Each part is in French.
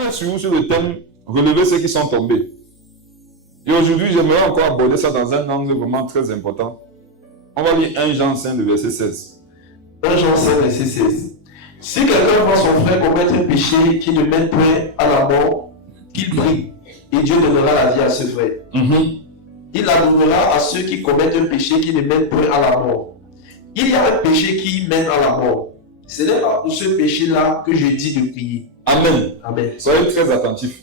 On est sur le thème relever ceux qui sont tombés. Et aujourd'hui, j'aimerais encore aborder ça dans un angle vraiment très important. On va lire 1 Jean 5, le verset 16. 1 Jean 5, verset 16. Si quelqu'un voit son frère commettre un péché qui ne mène point à la mort, qu'il prie, et Dieu donnera la vie à ce frère. Il la donnera à ceux qui commettent un péché qui ne mène point à la mort. Il y a un péché qui mène à la mort. Ce n'est pas pour ce péché-là que je dis de prier. Amen. Amen. Soyez très attentifs.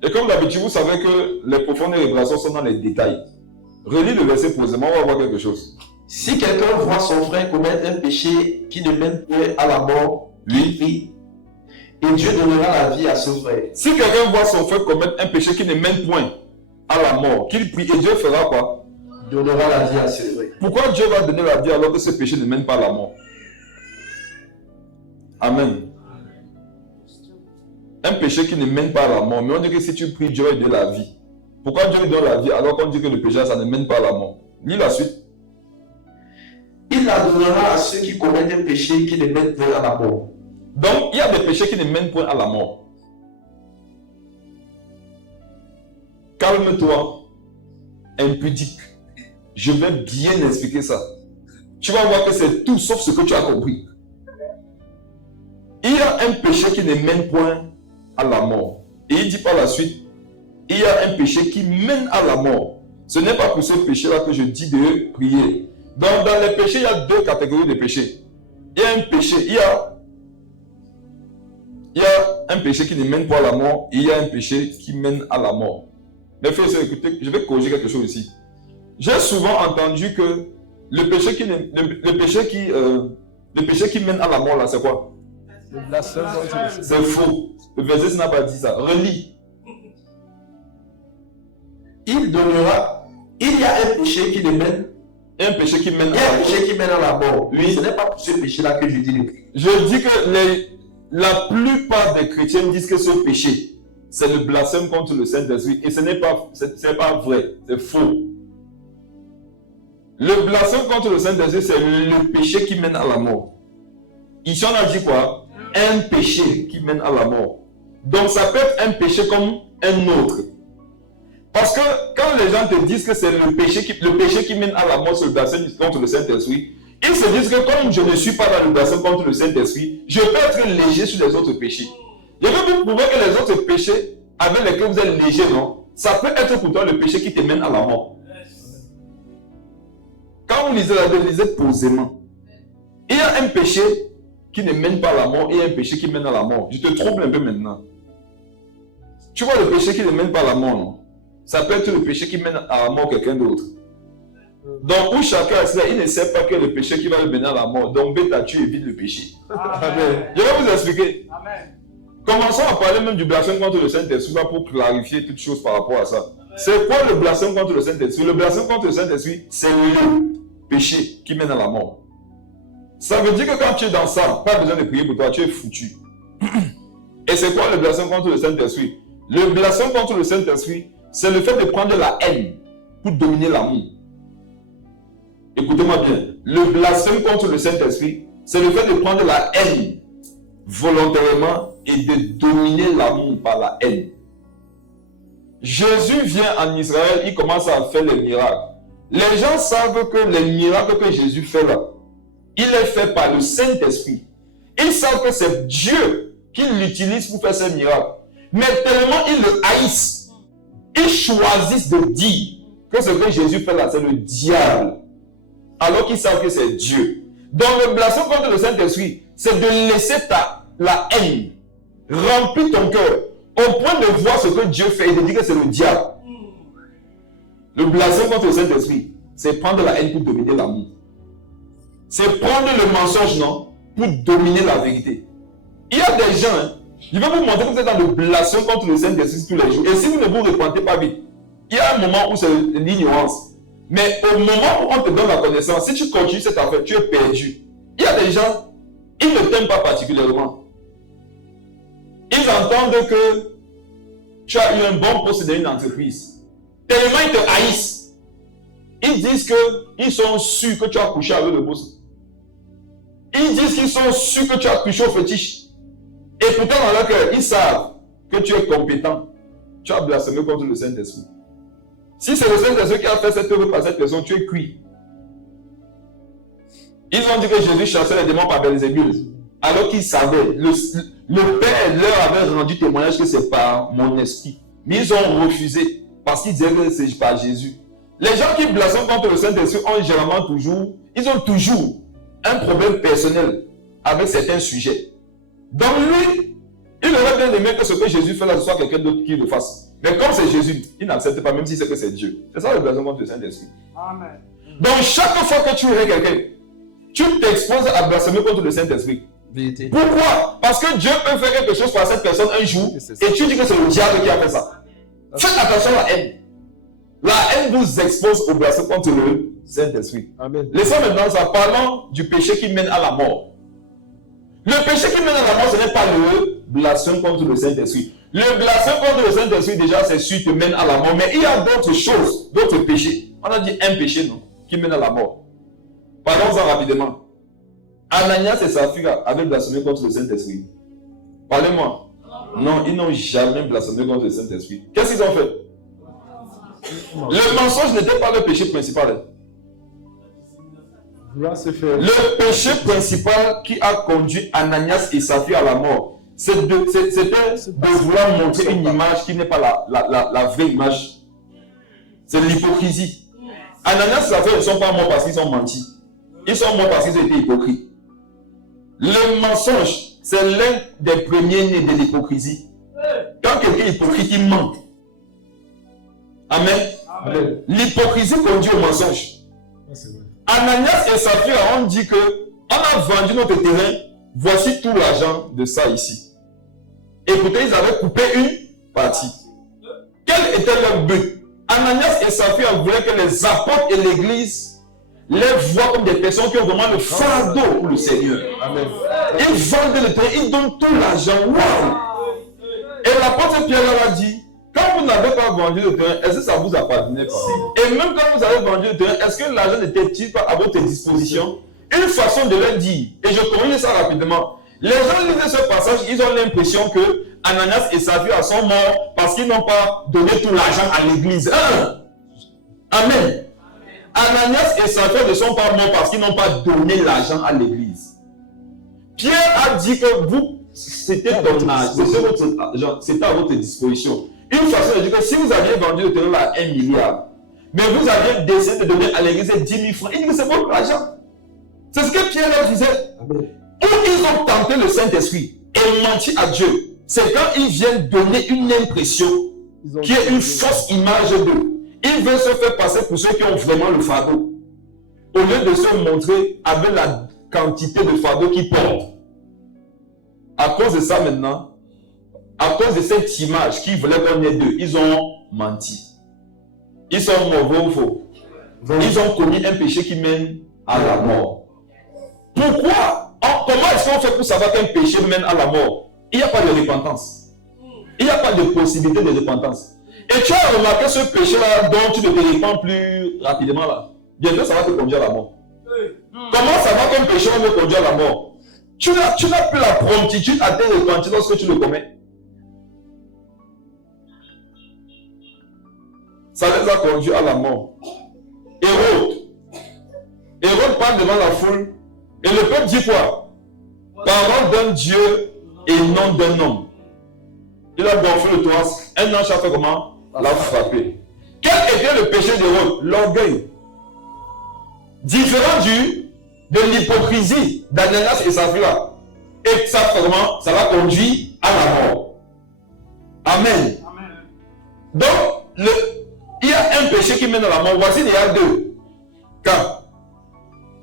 Et comme d'habitude, vous savez que les profondes révélations sont dans les détails. Relis le verset posément, on va voir quelque chose. Si quelqu'un voit son frère commettre un péché qui ne mène point à la mort, il prie, et Dieu donnera la vie à ce frère. Si quelqu'un voit son frère commettre un péché qui ne mène point à la mort, qu'il prie, et Dieu fera quoi? Donnera la vie à ce frère. Pourquoi Dieu va donner la vie alors que ce péché ne mène pas à la mort? Amen. Un péché qui ne mène pas à la mort, mais on dit que si tu pries, Dieu va donner la vie. Pourquoi Dieu lui donne la vie alors qu'on dit que le péché, ça ne mène pas à la mort? Lis la suite. Il la donnera à ceux qui commettent un péché qui ne mène point à la mort. Donc, il y a des péchés qui ne mènent point à la mort. Calme-toi, impudique. Je vais bien expliquer ça. Tu vas voir que c'est tout sauf ce que tu as compris. Il y a un péché qui ne mène point à la mort. Et il dit par la suite, il y a un péché qui mène à la mort. Ce n'est pas pour ce péché-là que je dis de prier. Donc, dans les péchés, il y a deux catégories de péchés. Il y a un péché, il y a un péché qui ne mène pas à la mort et il y a un péché qui mène à la mort. Mes frères et sœurs, écoutez, je vais corriger quelque chose ici. J'ai souvent entendu que le péché qui mène à la mort, là, c'est quoi? C'est faux. Le verset n'a pas dit ça. Relis. Il y a un péché qui ne mène. Un péché qui mène Il y a un péché qui mène à la mort. Oui. Ce n'est pas pour ce péché-là que je dis. Je dis que la plupart des chrétiens disent que ce péché, c'est le blasphème contre le Saint-Esprit. Et ce n'est pas vrai. C'est faux. Le blasphème contre le Saint-Esprit, c'est le péché qui mène à la mort. Ici, on a dit quoi? Un péché qui mène à la mort. Donc, ça peut être un péché comme un autre. Parce que quand les gens te disent que c'est le péché qui mène à la mort, c'est le blasphème contre le Saint-Esprit, ils se disent que comme je ne suis pas dans le blasphème contre le Saint-Esprit, je peux être léger sur les autres péchés. Je veux vous prouver que les autres péchés avec lesquels vous êtes léger, non? Ça peut être pour toi le péché qui te mène à la mort. Quand vous lisez la Bible, lisez posément. Il y a un péché qui ne mène pas à la mort et un péché qui mène à la mort. Je te trouble un peu maintenant. Tu vois le péché qui ne mène pas à la mort, non? Ça peut être le péché qui mène à la mort quelqu'un d'autre. Donc, où chacun est là, il ne sait pas que le péché qui va le mener à la mort. Donc, tu évites le péché. Amen. Je vais vous expliquer. Amen. Commençons à parler même du blasphème contre le Saint-Esprit pour clarifier toutes choses par rapport à ça. C'est quoi le blasphème contre le Saint-Esprit? Le blasphème contre le Saint-Esprit, c'est le péché qui mène à la mort. Ça veut dire que quand tu es dans ça, pas besoin de prier pour toi, tu es foutu. Et c'est quoi le blasphème contre le Saint-Esprit? Le blasphème contre le Saint-Esprit, c'est le fait de prendre la haine pour dominer l'amour. Écoutez-moi bien. Le blasphème contre le Saint-Esprit, c'est le fait de prendre la haine volontairement et de dominer l'amour par la haine. Jésus vient en Israël, il commence à faire les miracles. Les gens savent que les miracles que Jésus fait là, il est fait par le Saint-Esprit. Ils savent que c'est Dieu qui l'utilise pour faire ces miracles. Mais tellement ils le haïssent, ils choisissent de dire que ce que Jésus fait là, c'est le diable. Alors qu'ils savent que c'est Dieu. Donc le blasphème contre le Saint-Esprit, c'est de laisser la haine remplir ton cœur au point de voir ce que Dieu fait et de dire que c'est le diable. Le blasphème contre le Saint-Esprit, c'est prendre la haine pour dominer l'amour. C'est prendre le mensonge, non, pour dominer la vérité. Il y a des gens, ils vont vous montrer que vous êtes dans le blasphème contre le Saint-Esprit tous les jours. Et si vous ne vous repentez pas vite, il y a un moment où c'est l'ignorance. Mais au moment où on te donne la connaissance, si tu continues cette affaire, tu es perdu. Il y a des gens, ils ne t'aiment pas particulièrement. Ils entendent que tu as eu un bon poste dans une entreprise. Tellement ils te haïssent. Ils disent qu'ils sont sûrs que tu as couché avec le boss. Ils disent qu'ils sont sûrs que tu as couché au fétiche. Et pourtant dans leur cœur, ils savent que tu es compétent, tu as blasphémé contre le Saint-Esprit. Si c'est le Saint-Esprit qui a fait cette œuvre par cette personne, tu es cuit. Ils ont dit que Jésus chassait les démons par Belzébul, alors qu'ils savaient, le Père leur avait rendu témoignage que c'est par mon esprit. Mais ils ont refusé parce qu'ils disaient que c'est par Jésus. Les gens qui blasphèment contre le Saint-Esprit ont généralement toujours un problème personnel avec certains sujets. Donc lui, il aurait bien aimé que ce que Jésus fait là, ce soit quelqu'un d'autre qui le fasse. Mais comme c'est Jésus, il n'accepte pas, même si c'est que c'est Dieu. C'est ça le blasphème contre le Saint-Esprit. Amen. Donc chaque fois que tu es quelqu'un, tu t'exposes à blasphémer contre le Saint-Esprit. Pourquoi? Parce que Dieu peut faire quelque chose par cette personne un jour et tu dis que c'est le diable qui a fait ça. Faites attention à la haine. La haine vous expose au blasphème contre le Saint-Esprit. Laissons maintenant ça. Parlons du péché qui mène à la mort. Le péché qui mène à la mort, ce n'est pas le blasphème contre le Saint-Esprit. Le blasphème contre le Saint-Esprit, déjà, c'est sûr, te mène à la mort. Mais il y a d'autres choses, d'autres péchés. On a dit un péché, non, qui mène à la mort. Parlons-en rapidement. Ananias et Saphira avaient blasphémé contre le Saint-Esprit. Parlez-moi. Non, ils n'ont jamais blasphémé contre le Saint-Esprit. Qu'est-ce qu'ils ont fait? Le mensonge n'était pas le péché principal. Le péché principal qui a conduit Ananias et Saphira à la mort, c'était de vouloir montrer une image qui n'est pas la vraie image. C'est l'hypocrisie. Ananias et Saphira ne sont pas morts parce qu'ils ont menti. Ils sont morts parce qu'ils ont été hypocrites. Le mensonge, c'est l'un des premiers nés de l'hypocrisie. Quand quelqu'un est hypocrite, il ment. Amen. Amen. L'hypocrisie conduit au mensonge. Ananias et Saphira ont dit que on a vendu notre terrain, voici tout l'argent de ça ici. Écoutez, ils avaient coupé une partie. Quel était leur but? Ananias et Saphira voulaient que les apôtres et l'église les voient comme des personnes qui ont vraiment le fardeau pour le Seigneur. Amen. Ils vendent le terrain, ils donnent tout l'argent. Wow! Et l'apôtre Pierre leur a dit, quand vous n'avez pas vendu le terrain, est-ce que ça vous appartenait pas? Et même quand vous avez vendu le terrain, est-ce que l'argent n'était-il pas à votre disposition? Une façon de leur dire, et je corrige ça rapidement. Les gens lisent ce passage, ils ont l'impression que Ananias et Saphira sont morts parce qu'ils n'ont pas donné tout l'argent à l'église. Amen. Ananias et Saphira ne sont pas morts parce qu'ils n'ont pas donné l'argent à l'église. Pierre a dit que vous, c'était ton argent, c'était à votre disposition. Une façon de dire que si vous aviez vendu le terrain à 1 milliard, mais vous aviez décidé de donner à l'église 10 000 francs, il dit que c'est votre argent. C'est ce que Pierre leur disait. Amen. Où ils ont tenté le Saint-Esprit et menti à Dieu, c'est quand ils viennent donner une impression qui est une fausse image d'eux. Ils veulent se faire passer pour ceux qui ont vraiment le fardeau, au lieu de se montrer avec la quantité de fardeau qu'ils portent. À cause de ça maintenant, à cause de cette image qu'ils voulaient qu'on ait d'eux, ils ont menti. Ils sont mauvais ou faux. Ils ont commis un péché qui mène à la mort. Pourquoi? Comment est-ce qu'on fait pour savoir qu'un péché mène à la mort? Il n'y a pas de repentance. Il n'y a pas de possibilité de repentance. Et tu as remarqué ce péché-là dont tu ne te répands plus rapidement là. Bientôt ça va te conduire à la mort. Comment savoir qu'un péché va te conduire à la mort? Tu n'as plus la promptitude à te repentir lorsque tu le commets. Ça les a conduits à la mort. Hérode parle devant la foule. Et le peuple dit quoi? Parole d'un Dieu et non d'un homme. Il a gonflé le thorax. Un ange a fait comment? L'a frappé. Quel était le péché d'Hérode? L'orgueil. Différent de l'hypocrisie d'Ananias et Saphira. Et ça fait comment? Ça va conduire à la mort. Amen. Amen. Donc, il y a un péché qui mène à la mort. Voici, il y a deux cas.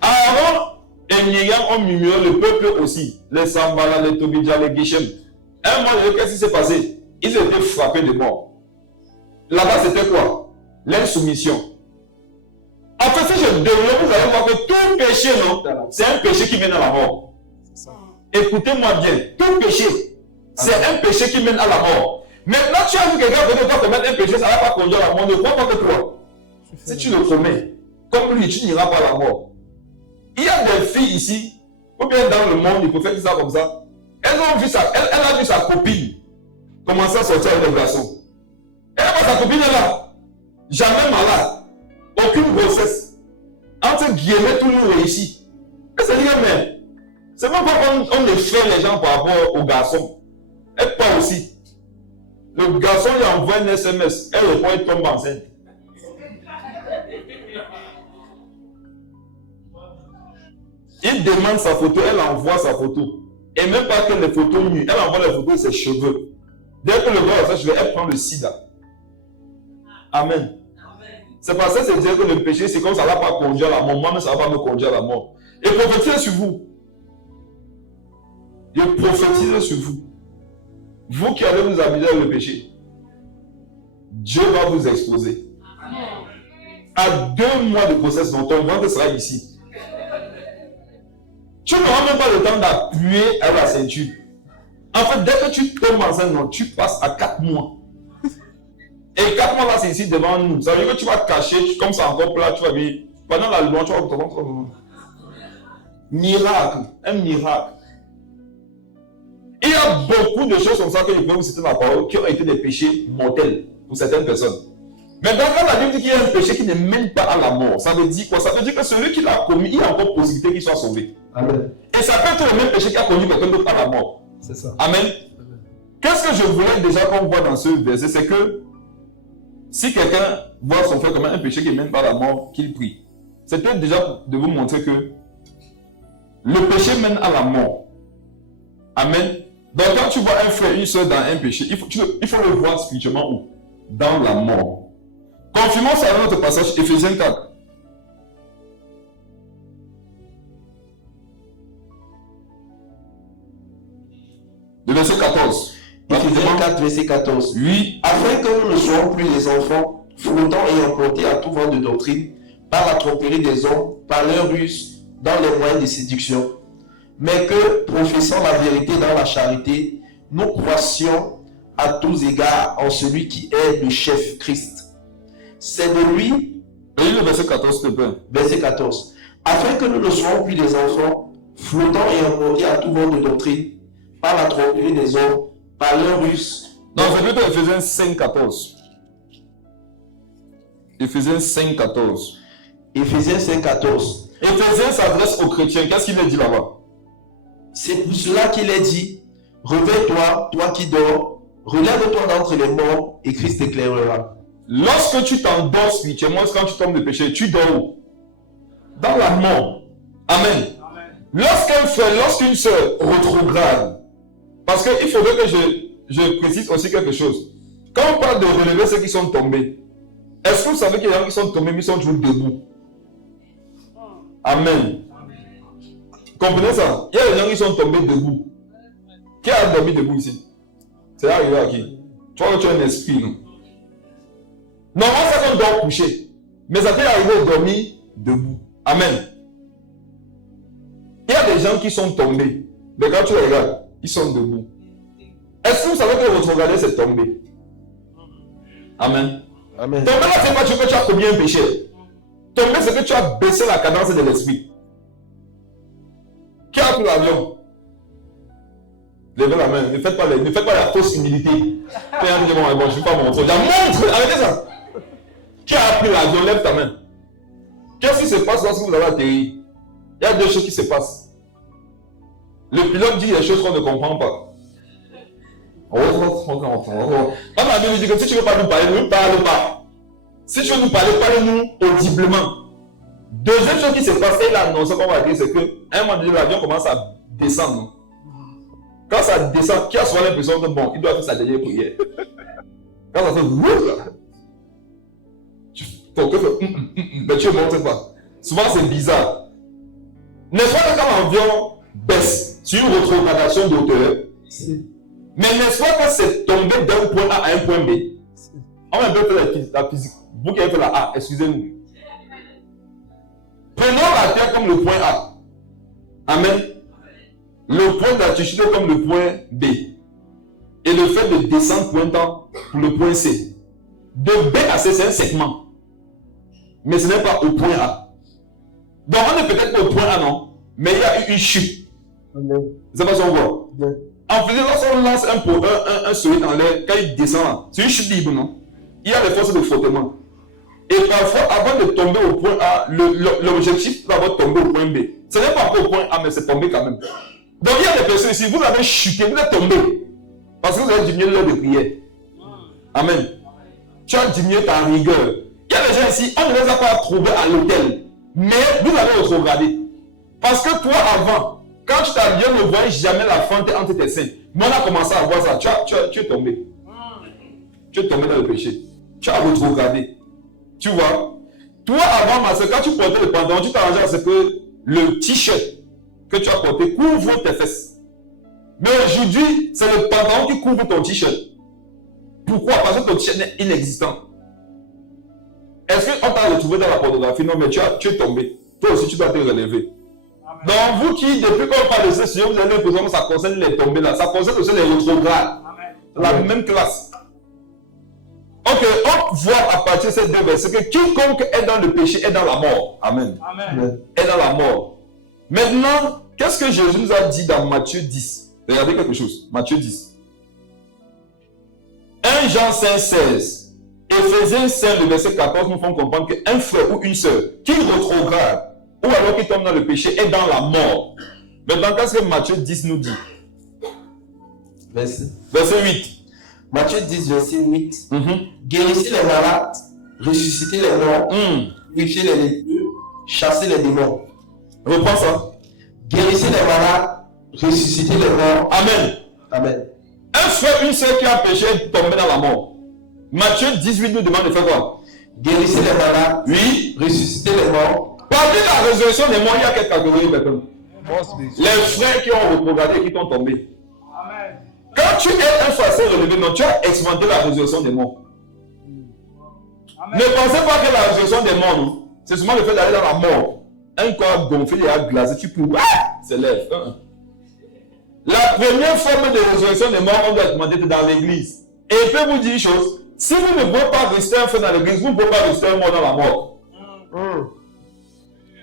Aaron et Myriam ont murmuré, le peuple aussi. Les Sambala, les Tobidja, les Geshem. Un moment, qu'est-ce qui s'est passé? Ils ont été frappés de mort. Là-bas, c'était quoi? L'insoumission. En fait, si je développe, vous allez voir que tout péché, non, c'est un péché qui mène à la mort. Écoutez-moi bien, tout péché, c'est un péché qui mène à la mort. Maintenant, tu as vu quelqu'un venir toi commettre un péché, ça ne va pas conduire à la mort. Ne crois pas que toi. Si tu le commets, comme lui, tu n'iras pas à la mort. Il y a des filles ici, ou bien dans le monde, il faut faire ça comme ça. Elle a vu sa copine commençait à sortir avec des garçons. Et là, sa copine est là. Jamais malade. Aucune grossesse. Entre guillemets, tout le monde réussit. Et c'est dire, mais c'est pas qu'on effraie les gens par rapport aux garçons. Et pas aussi. Le garçon lui envoie un SMS. Elle répond, il tombe enceinte. Il demande sa photo, elle envoie sa photo. Et même pas que les photos nues, elle envoie les photos de ses cheveux. Dès que le gars a sa cheveux, elle prend le sida. Amen. C'est parce que c'est dire que le péché, c'est comme ça ne va pas conduire à la mort. Moi, mais ça ne va pas me conduire à la mort. Et prophétise sur vous. Je prophétise sur vous. Vous qui allez vous amuser avec le péché, Dieu va vous exposer. À 2 mois de grossesse, ton ventre sera ici. Tu n'auras même pas le temps d'appuyer à la ceinture. En fait, dès que tu tombes enceinte, tu passes à 4 mois. Et 4 mois là, c'est ici devant nous. Ça veut dire que tu vas cacher, comme ça encore là, tu vas venir. Pendant la loi, tu vas te miracle, un miracle. Il y a beaucoup de choses comme ça que je peux vous citer dans la parole qui ont été des péchés mortels pour certaines personnes. Maintenant, quand la Bible dit qu'il y a un péché qui ne mène pas à la mort, ça veut dire quoi? Ça veut dire que celui qui l'a commis, il y a encore possibilité qu'il soit sauvé. Amen. Et ça peut être le même péché qui a conduit quelqu'un d'autre à la mort. C'est ça. Amen. Qu'est-ce que je voulais déjà qu'on voit dans ce verset? C'est que si quelqu'un voit son frère comme un péché qui ne mène pas à la mort, qu'il prie. C'est peut-être déjà de vous montrer que le péché mène à la mort. Amen. Donc quand tu vois un frère, une soeur dans un péché, il faut le voir spirituellement où? Dans la mort. Confirmons ça dans notre passage, Ephésiens 4. Le verset 14. Ephésiens 4, verset 14. Oui. Afin que nous ne soyons plus les enfants, flottant et emportés à tout vent de doctrine, par la tromperie des hommes, par leur ruse, dans les moyens de séduction, mais que, professant la vérité dans la charité, nous croissions à tous égards en celui qui est le chef, Christ. C'est de lui, Lis le verset 14, s'il te plaît. verset 14, afin que nous ne soyons plus des enfants, flottant et emportés à tout vent de doctrine, par la tromperie des hommes, par leur ruse. Non, c'est plutôt Ephésiens 5, 14. Ephésiens 5, 14. Ephésiens 5, 14. Ephésiens s'adresse aux chrétiens. Qu'est-ce qu'il est dit là-bas? C'est pour cela qu'il est dit, réveille-toi, toi qui dors, relève-toi d'entre les morts, et Christ t'éclairera. Lorsque tu t'endors spirituellement, quand tu tombes de péché, tu dors où? Dans la mort. Amen. Lorsqu'un frère, lorsqu'une soeur rétrograde, parce qu'il faudrait que je précise aussi quelque chose. Quand on parle de relever ceux qui sont tombés, est-ce que vous savez qu'il y a des gens qui sont tombés mais ils sont toujours debout? Amen. Comprenez ça? Il y a des gens qui sont tombés debout. Qui a dormi debout ici? C'est arrivé à qui? Tu vois que tu as un esprit, non? Normalement, ça qu'on dort couché. Mais ça peut arriver à dormir debout. Amen. Il y a des gens qui sont tombés. Mais quand tu regardes, ils sont debout. Est-ce que vous savez que votre regard c'est tombé? Amen. Amen. Tomber là, c'est pas que tu as commis un péché. Tomber, c'est que tu as baissé la cadence de l'esprit. Qui a pris l'avion? Levez la main. Ne faites pas la fausse humilité. Bon, je ne vais pas montrer. Montre! Arrêtez ça. Qui a pris l'avion? Lève ta main. Qu'est-ce qui se passe lorsque vous avez atterri? Il y a 2 choses qui se passent. Le pilote dit des choses qu'on ne comprend pas. Quand la Bible dit que si tu ne veux pas nous parler, ne parle pas. Si tu veux nous parler, parle-nous audiblement. Deuxième chose qui se passe, il a annoncé qu'on va dire, c'est qu'à un moment donné, l'avion commence à descendre. Quand ça descend, qui a souvent l'impression que bon, il doit faire sa dernière prière. Quand ça fait ton cœur fait mais tu ne montres pas. Souvent c'est bizarre. N'est-ce pas que quand l'avion baisse sur une rétrogradation d'auteur, mais n'est-ce pas que c'est tombé d'un point A à un point B? On va un peu faire la physique. Vous qui avez fait la A, excusez-nous. Prenons la terre comme le point A. Amen. Le point d'altitude comme le point B. Et le fait de descendre pointant pour le point C. De B à C, c'est un segment. Mais ce n'est pas au point A. Donc on est peut-être pas au point A, non? Mais il y a eu une chute. C'est pas ce qu'on voit. En fait, lorsqu'on lance un souris dans l'air, quand il descend là, c'est une chute libre, non? Il y a des forces de frottement. Et parfois, avant de tomber au point A, l'objectif va tomber au point B. Ce n'est pas au point A, mais c'est tombé quand même. Donc il y a des personnes ici, vous avez chuté, vous êtes tombé. Parce que vous avez diminué l'heure de prière. Amen. Tu as diminué ta rigueur. Il y a des gens ici, on ne les a pas trouvés à l'hôtel. Mais vous avez rétrogradé. Parce que toi, avant, quand tu t'as bien ne voyais jamais la fente entre tes seins. Mais on a commencé à voir ça. Tu es tombé. Tu es tombé dans le péché. Tu as rétrogradé. Tu vois? Toi, avant, ma soeur, quand tu portais le pantalon, tu t'arrangeais à ce que le t-shirt que tu as porté couvre tes fesses. Mais aujourd'hui, c'est le pantalon qui couvre ton t-shirt. Pourquoi? Parce que ton t-shirt est inexistant. Est-ce qu'on t'a retrouvé dans la pornographie? Non, mais tu es tombé. Toi aussi, tu dois te relever. Amen. Donc, vous qui, depuis qu'on parle de ce sujet, vous avez l'impression que ça concerne les tombés là. Ça concerne aussi les rétrogrades. La même classe. Ok, on voit à partir de ces deux versets que quiconque est dans le péché est dans la mort. Amen. Amen. Est dans la mort. Maintenant, qu'est-ce que Jésus nous a dit dans Matthieu 10? Regardez quelque chose. Matthieu 10. 1 Jean 5, 16. Éphésiens 5, le verset 14, nous font comprendre qu'un frère ou une sœur qui rétrograde ou alors qui tombe dans le péché est dans la mort. Maintenant, qu'est-ce que Matthieu 10 nous dit? Verset 8. Matthieu 10, verset 8. Guérissez les malades, ressuscitez les morts, purifiez les lépreux, chassez les démons. Reprends ça. Guérissez les malades, ressuscitez les morts. Amen. Amen. Un frère, une sœur qui a péché est tombé dans la mort. Matthieu 18 nous demande de faire quoi? Guérissez les malades, oui, ressuscitez les morts. Parmi la résurrection des morts, il y a quelques catégories de personnes. Les frères qui ont regardé et qui t'ont tombé. Amen. Quand tu es un facile relevé, non, tu as expérimenté la résurrection des morts. Amen. Ne pensez pas que la résurrection des morts, non, c'est seulement le fait d'aller dans la mort. Un corps gonflé et à glacer, tu peux s'élève. La première forme de résurrection des morts, on doit expérimenter dans l'église. Et je peux vous dire une chose, si vous ne pouvez pas rester un frère dans l'église, vous ne pouvez pas rester un mort dans la mort.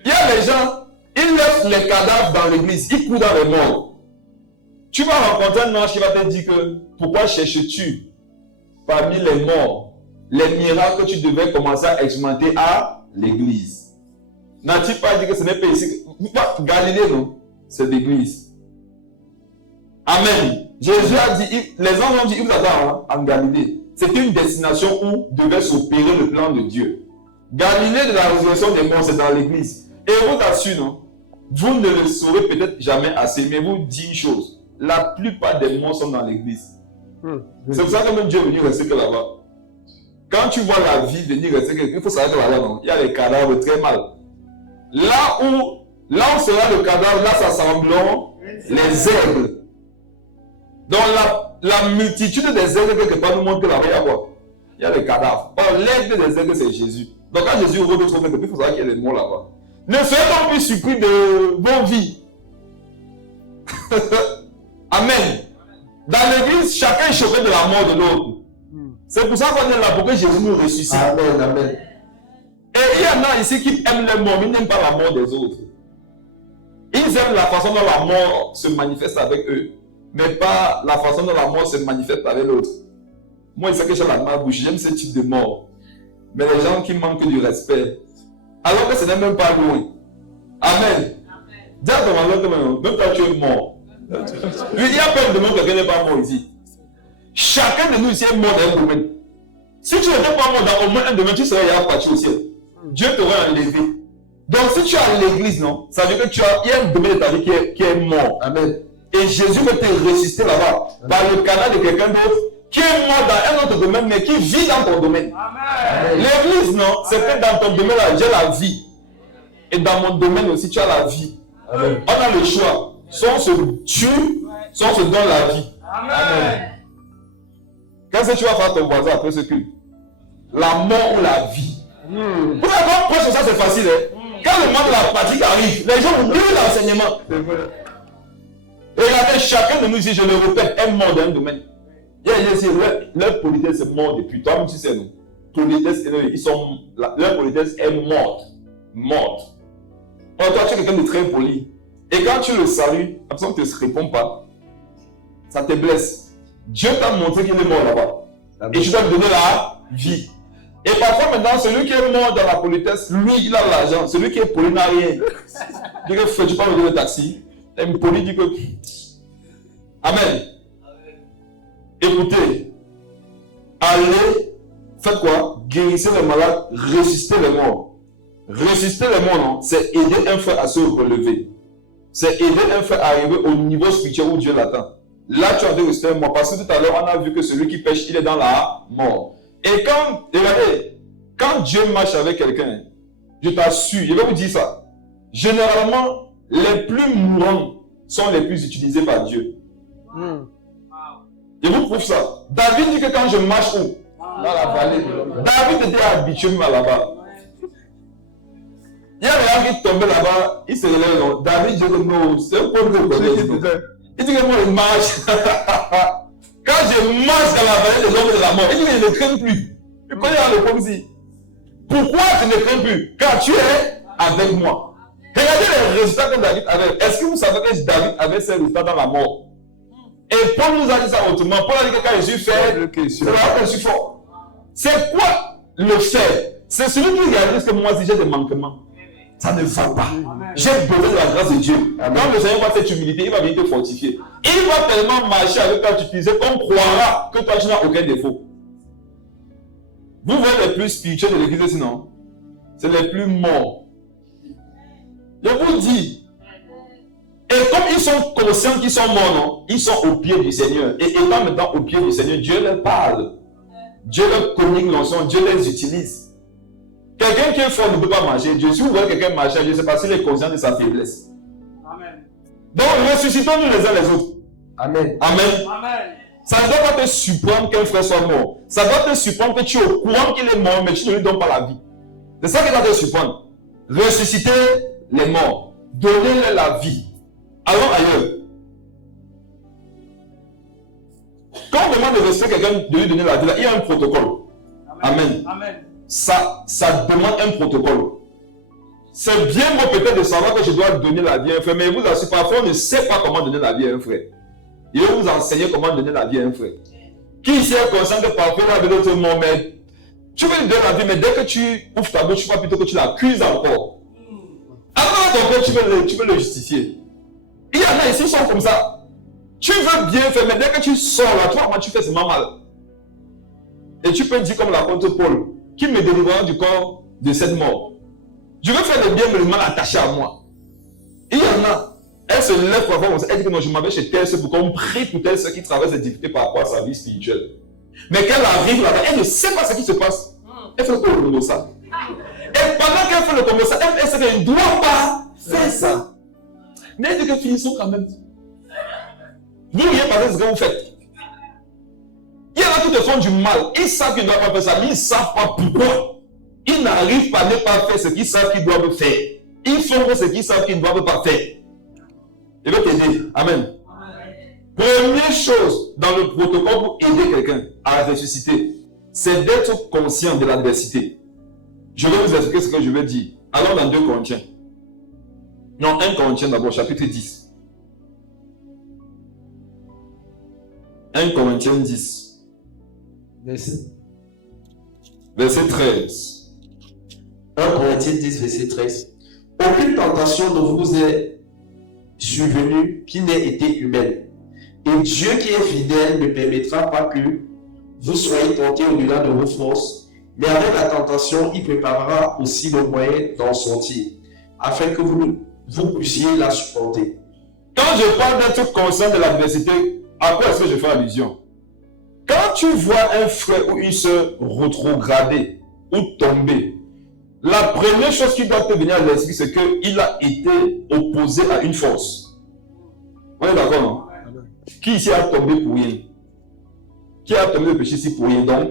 Il y a des gens, ils laissent les cadavres dans l'église, ils courent dans les morts. Tu vas rencontrer un ange qui va te dire que pourquoi cherches-tu parmi les morts les miracles que tu devais commencer à expérimenter à l'église? N'a-t-il pas dit que ce n'est pas ici? Galilée, non? C'est l'église. Amen. Jésus a dit, les anges ont dit, il vous attend en Galilée. C'était une destination où devait s'opérer le plan de Dieu. Galilée de la résurrection des morts, c'est dans l'église. Et vous t'assure, non? Vous ne le saurez peut-être jamais assez, mais vous dites une chose. La plupart des morts sont dans l'église. C'est pour ça que même Dieu est venu rester que là-bas. Quand tu vois la vie venir rester, il faut savoir que là-bas, non? Il y a les cadavres très mal. Là où sera le cadavre, là ça sembleront les aigles. Donc la multitude des aigles quelque part nous montre que là-bas il y a quoi? Il y a les cadavres. Or l'aigle des aigles c'est Jésus. Donc quand Jésus ouvre notre fenêtre, il faut savoir qu'il y a des morts là-bas. Ne soyez donc plus surpris de vos vies. Amen. Dans l'église, chacun est choqué de la mort de l'autre. C'est pour ça qu'on est là, pour que Jésus nous ressuscite. Amen, amen. Et il y en a ici qui aiment les morts, mais ils n'aiment pas la mort des autres. Ils aiment la façon dont la mort se manifeste avec eux, mais pas la façon dont la mort se manifeste avec l'autre. Moi, il sait que j'ai la main bouche, j'aime ce type de mort. Mais les gens qui manquent du respect, alors que ce n'est même pas loin. Amen. Dis à ton mari, même toi tu es mort. Il y a plein de monde que quelqu'un n'est pas mort ici. Chacun de nous ici est mort dans un domaine. Si tu n'étais pas mort dans au moins un domaine, tu serais déjà parti au ciel. Dieu t'aurait enlevé. Donc si tu es à l'église, non, ça veut dire que il y a un domaine de ta vie qui est mort. Amen. Et Jésus veut te ressusciter là-bas, par le canal de quelqu'un d'autre qui est mort dans un autre domaine, mais qui vit dans ton domaine. Amen. L'église, non, c'est que dans ton domaine, là, j'ai la vie. Et dans mon domaine aussi, tu as la vie. Amen. On a le choix. Soit on se tue, soit on se donne la vie. Amen. Qu'est-ce que tu vas faire à ton voisin après ce culte? La mort ou la vie? Pour avoir prêche sur ça, c'est facile. Hein? Quand le moment de la pratique arrive, les gens oublient l'enseignement. Regardez, chacun de nous ici, je le répète, est mort dans un domaine. Il y a ici, leur politesse est morte depuis. Toi-même, tu sais, non? Leur politesse est morte. Morte. Or, toi, tu es quelqu'un de très poli. Et quand tu le salues, la personne ne te répond pas. ça te blesse. Dieu t'a montré qu'il est mort là-bas. Et tu dois lui donner la vie. Et parfois maintenant, celui qui est mort dans la politesse, lui, il a l'argent. Celui qui est poli n'a rien. Il dit que tu parles de taxi. Et me poli dit que... Amen. Écoutez, allez, faites quoi? Guérissez les malades, ressuscitez les morts. Ressusciter les morts, non, c'est aider un frère à se relever. C'est aider un frère à arriver au niveau spirituel où Dieu l'attend. Là, tu as dit ressusciter un mort. Parce que tout à l'heure, on a vu que celui qui pêche, il est dans la mort. Et regardez, quand Dieu marche avec quelqu'un, je t'assure, je vais vous dire ça. Généralement, les plus mourants sont les plus utilisés par Dieu. Je vous prouve ça. David dit que quand je marche où? Dans la vallée. David était habitué même là-bas. Il y a des gens qui tombaient là-bas, ils se relèvent. Non. David dit que non, c'est un peu que il dit que moi je marche. Quand je marche dans la vallée des hommes de la mort, il dit que je ne crains plus. Je connais le comme si. Pourquoi je ne crains plus? Car tu es avec moi. Regardez les résultats que David avait. Est-ce que vous savez que David avait ces résultats dans la mort? Et Paul nous a dit ça autrement. Paul a dit que quand je suis faible, c'est là que je suis fort. C'est quoi le fait? C'est celui qui réalise que moi, si j'ai des manquements, ça ne va pas. J'ai besoin de la grâce de Dieu. Quand le Seigneur voit cette humilité, il va venir te fortifier. Il va tellement marcher avec toi, tu disais qu'on croira que toi, tu n'as aucun défaut. Vous voyez les plus spirituels de l'église, sinon, c'est les plus morts. Je vous dis, et comme ils sont conscients qu'ils sont morts, non, ils sont au pied du Seigneur. Et étant maintenant au pied du Seigneur, Dieu leur parle. Dieu leur communique l'onction, Dieu les utilise. Quelqu'un qui est fort ne peut pas marcher Dieu. Si vous voyez quelqu'un marcher, je ne sais pas s'il est conscient de sa faiblesse. Amen. Donc ressuscitons-nous les uns les autres. Amen. Amen. Amen. Ça ne doit pas te surprendre qu'un frère soit mort. Ça doit te surprendre que tu es au courant qu'il est mort, mais tu ne lui donnes pas la vie. C'est ça qui doit te surprendre. Ressusciter les morts. Donner-leur la vie. Allons ailleurs. Quand on demande de ressusciter quelqu'un, de lui donner la vie, là, il y a un protocole. Amen. Amen. Ça demande un protocole. C'est bien beau peut-être de savoir que je dois donner la vie à un frère, mais vous assurez, parfois on ne sait pas comment donner la vie à un frère. Je vais vous enseigner comment donner la vie à un frère. Qui ici est conscient que parfois il y a d'autres moments, mais tu veux lui donner la vie, mais dès que tu ouvres ta bouche, tu vois plutôt que tu l'accuses encore. Alors ton cœur, tu veux le justifier. Il y en a ici qui sont comme ça. Tu veux bien faire, mais dès que tu sors là, toi, moi tu fais seulement mal. Et tu peux dire comme l'apôtre Paul, qui me délivrera du corps de cette mort. Je veux faire le bien, mais le mal attaché à moi. Il y en a. Elle se lève pour avoir, elle dit que non, je m'avais chez tel seul pour qu'on prie pour tel seul qui traverse des difficultés par rapport à sa vie spirituelle. Mais quand elle arrive là-bas, elle ne sait pas ce qui se passe. Elle fait le combo ça. Et pendant qu'elle fait le combo ça, elle sait qu'elle ne doit pas faire ça. Mais elle dit que finissons quand même. Vous voyez pas ce que vous faites. Il y en a qui te font du mal. Ils savent qu'ils ne doivent pas faire ça, mais ils ne savent pas pourquoi. Ils n'arrivent pas à ne pas faire ce qu'ils savent qu'ils doivent faire. Ils font ce qu'ils savent qu'ils ne doivent pas faire. Je vais t'aider. Amen. Première chose dans le protocole pour aider quelqu'un à ressusciter, c'est d'être conscient de l'adversité. Je vais vous expliquer ce que je vais dire. Allons dans 2 Corinthiens. Non, 1 Corinthiens d'abord, chapitre 10. 1 Corinthiens 10. Verset 13. 1 Corinthiens 10, verset 13. Aucune tentation ne vous est survenue qui n'ait été humaine. Et Dieu qui est fidèle ne permettra pas que vous soyez tentés au-delà de vos forces, mais avec la tentation, il préparera aussi le moyen d'en sortir, afin que vous puissiez la supporter. Quand je parle d'être conscient de l'adversité, à quoi est-ce que je fais allusion? Quand tu vois un frère ou une soeur rétrograder ou tomber, la première chose qui doit te venir à l'esprit, c'est qu'il a été opposé à une force. On est d'accord, non? Qui ici a tombé pour rien? Qui a tombé le péché ici pour rien? Donc,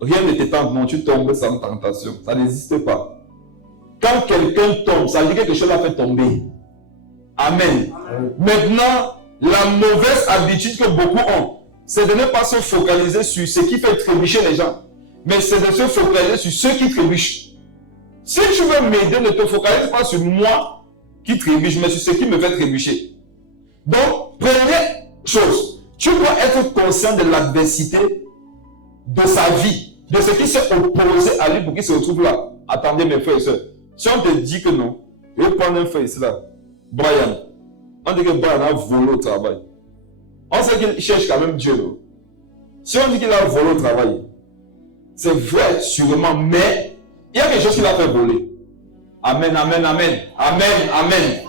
rien ne te tente, non, tu tombes sans tentation. Ça n'existe pas. Quand quelqu'un tombe, ça veut dire que quelque chose l'a fait tomber. Amen. Maintenant, la mauvaise habitude que beaucoup ont, c'est de ne pas se focaliser sur ce qui fait trébucher les gens, mais c'est de se focaliser sur ceux qui trébuchent. Si tu veux m'aider, ne te focalise pas sur moi qui trébuche, mais sur ce qui me fait trébucher. Donc, première chose, Tu dois être conscient de l'adversité de sa vie, de ce qui s'est opposé à lui pour qu'il se retrouve là. Attendez mes frères et sœurs. Si on te dit que non, je vais prendre un frère ici là, Brian. On dit que Brian a volé au travail. On sait qu'il cherche quand même Dieu. Non? Si on dit qu'il a volé au travail, c'est vrai, sûrement, mais il y a quelque chose qu'il a fait voler. Amen, amen, amen. Amen, amen.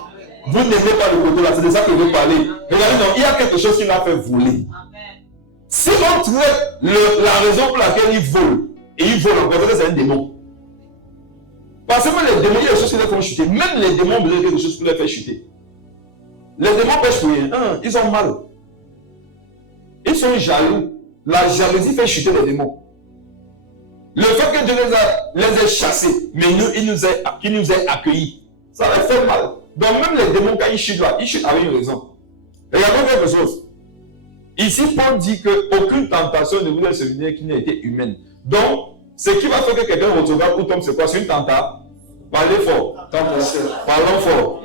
Vous n'aimez pas le côté là, c'est de ça que je veux parler. Regardez, non, il y a quelque chose qu'il a fait voler. Si on traite la raison pour laquelle il vole, et il vole encore, c'est un démon. Parce que même les démons, il y a des choses qui les font chuter. Même les démons ont besoin de quelque chose pour les faire chuter. Les démons pêchent pour rien. Ils ont mal. Ils sont jaloux. La jalousie fait chuter les démons. Le fait que Dieu les ait chassés, mais qu'il nous ait accueillis, ça leur fait mal. Donc même les démons, quand ils chutent là, ils chutent avec une raison. Regardez quelque chose. Ici, Paul dit qu'aucune tentation ne vous est survenue qui n'a été humaine. Donc, ce qui va faire que quelqu'un retrograde ou tombe, c'est quoi? C'est une tentation. Parlez fort. Parlons fort.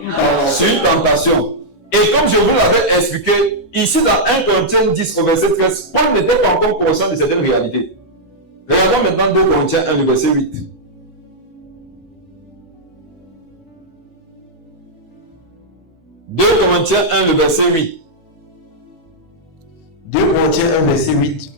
C'est une tentation. Et comme je vous l'avais expliqué, ici dans 1 Corinthiens 10 au verset 13, Paul n'était pas encore conscient de certaines réalités. Regardons maintenant 2 Corinthiens 1, le verset 8. 2 Corinthiens 1, le verset 8. 2 Corinthiens 1, verset 8.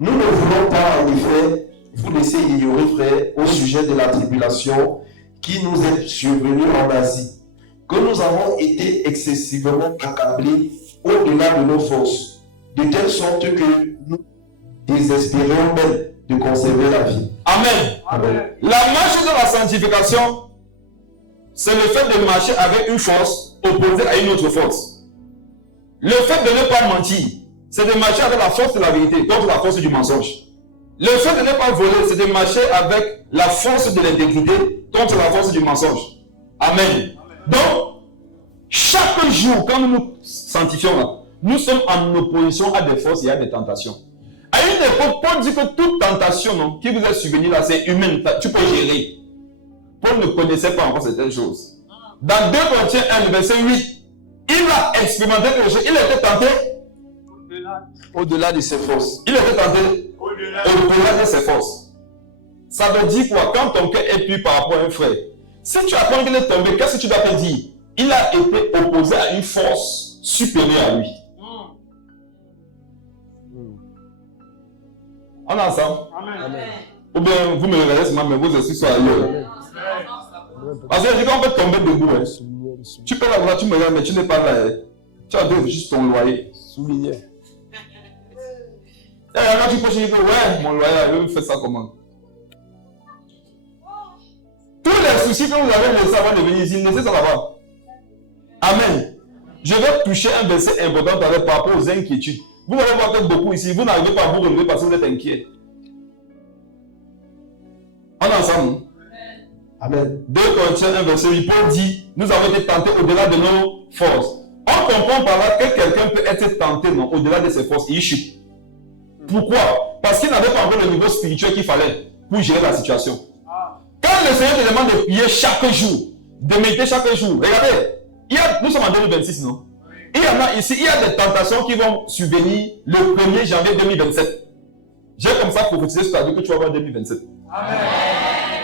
Nous ne voulons pas, en effet, vous laisser ignorer, frères, au sujet de la tribulation qui nous est survenue en Asie, que nous avons été excessivement accablés au-delà de nos forces, de telle sorte que nous désespérions même de conserver la vie. Amen. Amen. La marche de la sanctification, c'est le fait de marcher avec une force opposée à une autre force. Le fait de ne pas mentir, c'est de marcher avec la force de la vérité contre la force du mensonge. Le fait de ne pas voler, c'est de marcher avec la force de l'intégrité contre la force du mensonge. Amen. Donc, chaque jour, quand nous nous sanctifions là, nous sommes en opposition à des forces et à des tentations. À une époque, Paul dit que toute tentation non, qui vous est survenue là, c'est humaine, tu peux gérer. Paul ne connaissait pas encore certaines choses. Dans 2 Corinthiens 1, le verset 8, il a expérimenté quelque chose, il était tenté Au-delà de ses forces. Il était tenté au-delà de ses forces. Ça veut dire quoi? Quand ton cœur est pur par rapport à un frère, si tu apprends qu'il est tombé, qu'est-ce que tu dois te dire? Il a été opposé à une force supérieure à lui. On est ensemble? Amen. Ou bien vous me regardez seulement, mais vos esprits sont ailleurs. Parce que quand on peut tomber debout, hein, tu peux la voir, tu me regardes, mais tu n'es pas là. Hein. Tu as donné juste ton loyer. Souligné. Et là, tu peux dire que ouais, mon loyer, je vais me faire ça comment? Tous les soucis que vous avez laissés avant de venir ici, laissez ça là-bas. Amen. Je vais toucher un verset important par rapport aux inquiétudes. Vous allez voir que beaucoup ici, vous n'arrivez pas à vous relever parce que vous êtes inquiet. On est ensemble. Amen. 2 Corinthiens 1, verset 8, Paul dit, nous avons été tentés au-delà de nos forces. On comprend par là que quelqu'un peut être tenté au-delà de ses forces et il chute. Pourquoi? Parce qu'il n'avait pas encore le niveau spirituel qu'il fallait pour gérer la situation. Quand le Seigneur te demande de prier chaque jour, de méditer chaque jour, regardez, nous sommes en 2026, non? Il y en a ici, il y a des tentations qui vont survenir le 1er janvier 2027. J'ai comme ça prophétisé ce cadeau que tu vas voir en 2027. Amen.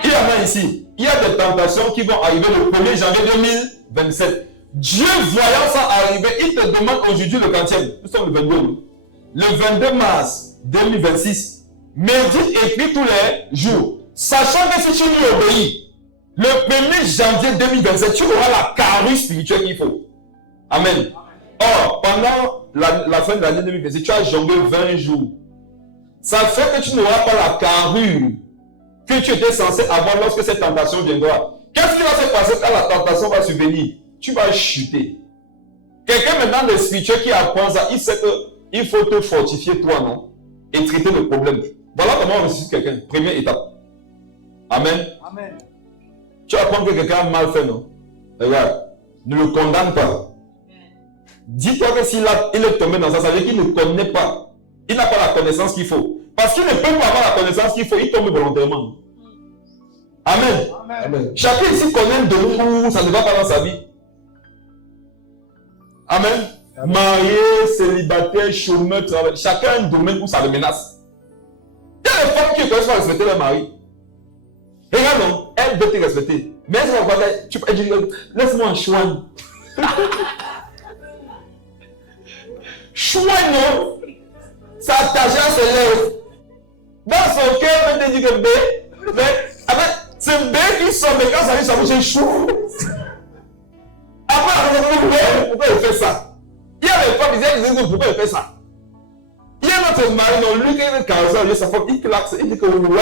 Il y en a ici, il y a des tentations qui vont arriver le 1er janvier 2027. Dieu voyant ça arriver, il te demande aujourd'hui le 40e. Nous sommes le 22. Le 22 mars 2026, médite et prie tous les jours. Sachant que si tu lui obéis, le 1er janvier 2027, tu auras la carrure spirituelle qu'il faut. Amen. Or, pendant la fin de l'année 2027, tu as jonglé 20 jours. Ça fait que tu n'auras pas la carrure que tu étais censé avoir lorsque cette tentation viendra. Qu'est-ce qui va se passer quand la tentation va survenir? Tu vas chuter. Quelqu'un maintenant de spirituel qui apprend ça, il sait qu'il faut te fortifier toi, non? Et traiter le problème. Voilà comment on ressuscite quelqu'un. Première étape. Amen. Amen. Tu apprends que quelqu'un a mal fait, non? Regarde, ne le condamne pas. Dis-toi que s'il est tombé dans ça, ça veut dire qu'il ne connaît pas. Il n'a pas la connaissance qu'il faut. Parce qu'il ne peut pas avoir la connaissance qu'il faut, il tombe volontairement. Amen. Amen. Chacun ici connaît de nous où ça ne va pas dans sa vie. Amen. Marié, célibataire, chômeur, travail. Chacun a un domaine où ça le menace. Il y a des femmes qui ne connaissent pas respecter leur mari. Regarde, non, elle veut te respecter. Mais elle va elle dit, laisse-moi un chouin. Chouin, non. Ça attache à ses lèvres. Dans son cœur, elle te dit que B, mais c'est B qui sort, mais quand ça vient, ça bouge chou. Après, pourquoi il fait ça? Il y a des femmes qui disent pourquoi il fait ça? Il y a notre mari, non, lui qui est 15 ans, sa femme, il claque, il dit que ouais,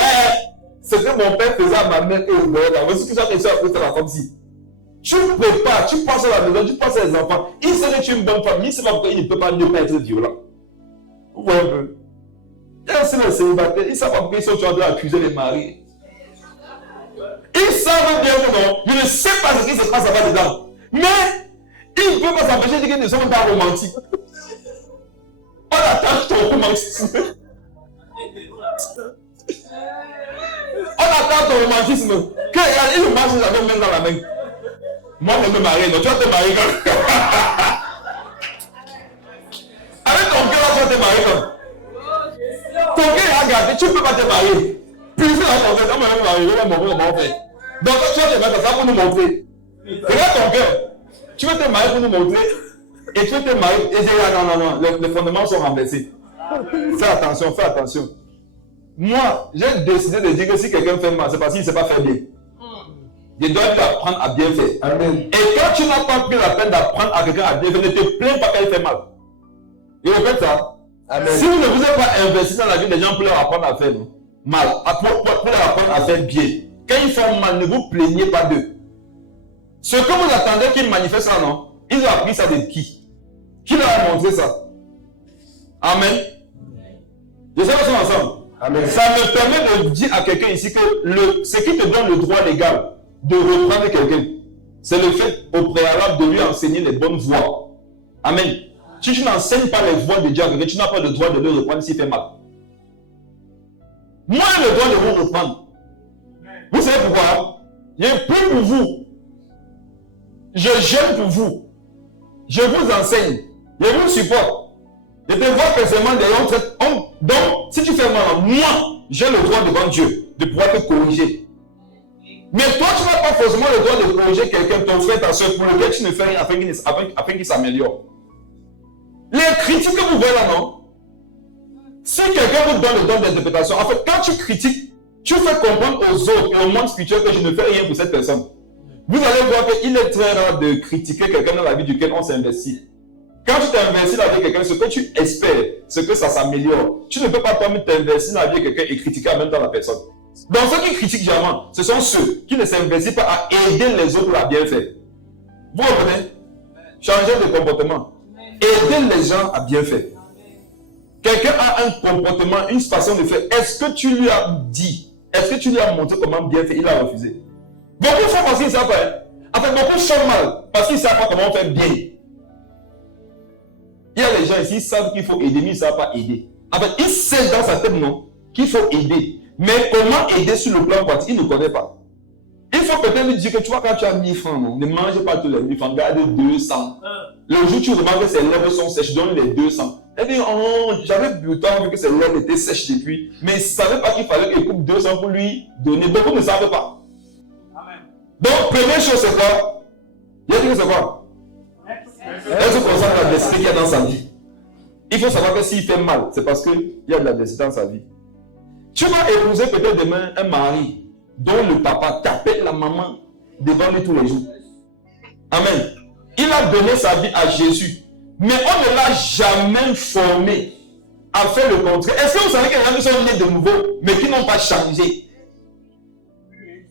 c'est que mon père faisait à ma mère et au voyage. Voici que j'ai réussi à faire la femme si. Tu prépares, tu passes à la maison, tu passes à les enfants. Il sait que tu es une bonne femme, il sait pas pourquoi il ne peut pas ne pas être violent. Vous voyez un peu? Il y a aussi les célibataires, ils ne savent pas pourquoi ils sont en train d'accuser les maris. Ils savent bien que non, je ne sais pas ce qui se passe là-dedans. Mais ils ne peuvent pas s'empêcher de dire qu'ils ne sont pas romantiques. On attache ton romantisme. On attend ton romantisme. Que il marche la même main dans la main. Moi, je me marie. Non, tu vas te marier quand avec ton cœur, tu vas te marier quand ton cœur est regardé, tu ne peux pas te marier. Puis c'est là ton cœur, quand même marier, je vais montrer comment on fait. Donc, tu vas te mettre ça pour nous montrer. Regarde ton cœur. Tu vas te marier pour nous montrer. Et tu vas te marier. Et je dis, non, les fondements sont renversés. Fais attention, fais attention. Moi, j'ai décidé de dire que si quelqu'un fait mal, c'est parce qu'il ne sait pas faire bien. Je dois lui apprendre à bien faire. Amen. Et quand tu n'as pas pris la peine d'apprendre à quelqu'un à bien faire, ne te plains pas qu'elle fait mal. Et répète ça. Amen. Si vous ne vous êtes pas investi dans la vie des gens pour leur apprendre à faire mal, pour leur apprendre à faire bien, quand ils font mal, ne vous plaignez pas d'eux. Ce que vous attendez qu'ils manifestent ça, non? Ils ont appris ça de qui? Qui leur a montré ça? Amen. Je sais que nous sommes ensemble. Amen. Ça me permet de dire à quelqu'un ici que ce qui te donne le droit légal de reprendre quelqu'un, c'est le fait au préalable de lui enseigner les bonnes voies. Amen. Si tu n'enseignes pas les voies de Dieu à quelqu'un, tu n'as pas le droit de le reprendre s'il fait mal. Moi, j'ai le droit de vous reprendre. Vous savez pourquoi? Je prie pour vous. Je gêne pour vous. Je vous enseigne. Je vous supporte. Je te vois personnellement derrière. Donc, si tu fais mal, moi, j'ai le droit devant Dieu de pouvoir te corriger. Mais toi, tu n'as pas forcément le droit de corriger quelqu'un, ton frère, ta soeur, pour lequel tu ne fais rien afin qu'il s'améliore. Les critiques que vous voyez là, non? Si quelqu'un vous donne le don d'interprétation, en fait, quand tu critiques, tu fais comprendre aux autres et au monde spirituel que je ne fais rien pour cette personne. Vous allez voir qu'il est très rare de critiquer quelqu'un dans la vie duquel on s'investit. Quand tu t'investis dans la vie de quelqu'un, ce que tu espères, c'est que ça s'améliore. Tu ne peux pas toi-même t'investir dans la vie de quelqu'un et critiquer en même temps la personne. Donc ceux qui critiquent jamais, ce sont ceux qui ne s'investissent pas à aider les autres à bien faire. Vous comprenez? Changer de comportement. Aider les gens à bien faire. Quelqu'un a un comportement, une façon de faire. Est-ce que tu lui as dit? Est-ce que tu lui as montré comment bien faire? Il a refusé. Beaucoup font parce qu'ils ne savent pas. En fait, beaucoup font mal parce qu'ils ne savent pas comment faire bien. Il y a des gens ici, ils savent qu'il faut aider, mais ils ne savent pas aider. En fait, ils savent dans sa tête, non, qu'il faut aider. Mais comment aider sur le plan pratique, ils ne connaissent pas. Il faut peut-être lui dire que tu vois, quand tu as 1000 francs, non, ne mange pas tous les 1000 francs, garde 200. Le jour où tu remarques que ses lèvres sont sèches, donne les 200. Elle dit, oh, j'avais vu que ses lèvres étaient sèches depuis, mais il ne savait pas qu'il fallait qu'il coupe 200 pour lui donner. Beaucoup ne savent pas. Amen. Donc, première chose, c'est quoi? Il a dit que c'est quoi? Elle se concentre sur l'adversité qu'il y a dans sa vie. Il faut savoir que s'il fait mal, c'est parce qu'il y a de l'adversité dans sa vie. Tu vas épouser peut-être demain un mari dont le papa tapait la maman devant lui tous les jours. Amen. Il a donné sa vie à Jésus. Mais on ne l'a jamais formé à faire le contraire. Est-ce que vous savez qu'il y a des gens qui sont nés de nouveau, mais qui n'ont pas changé?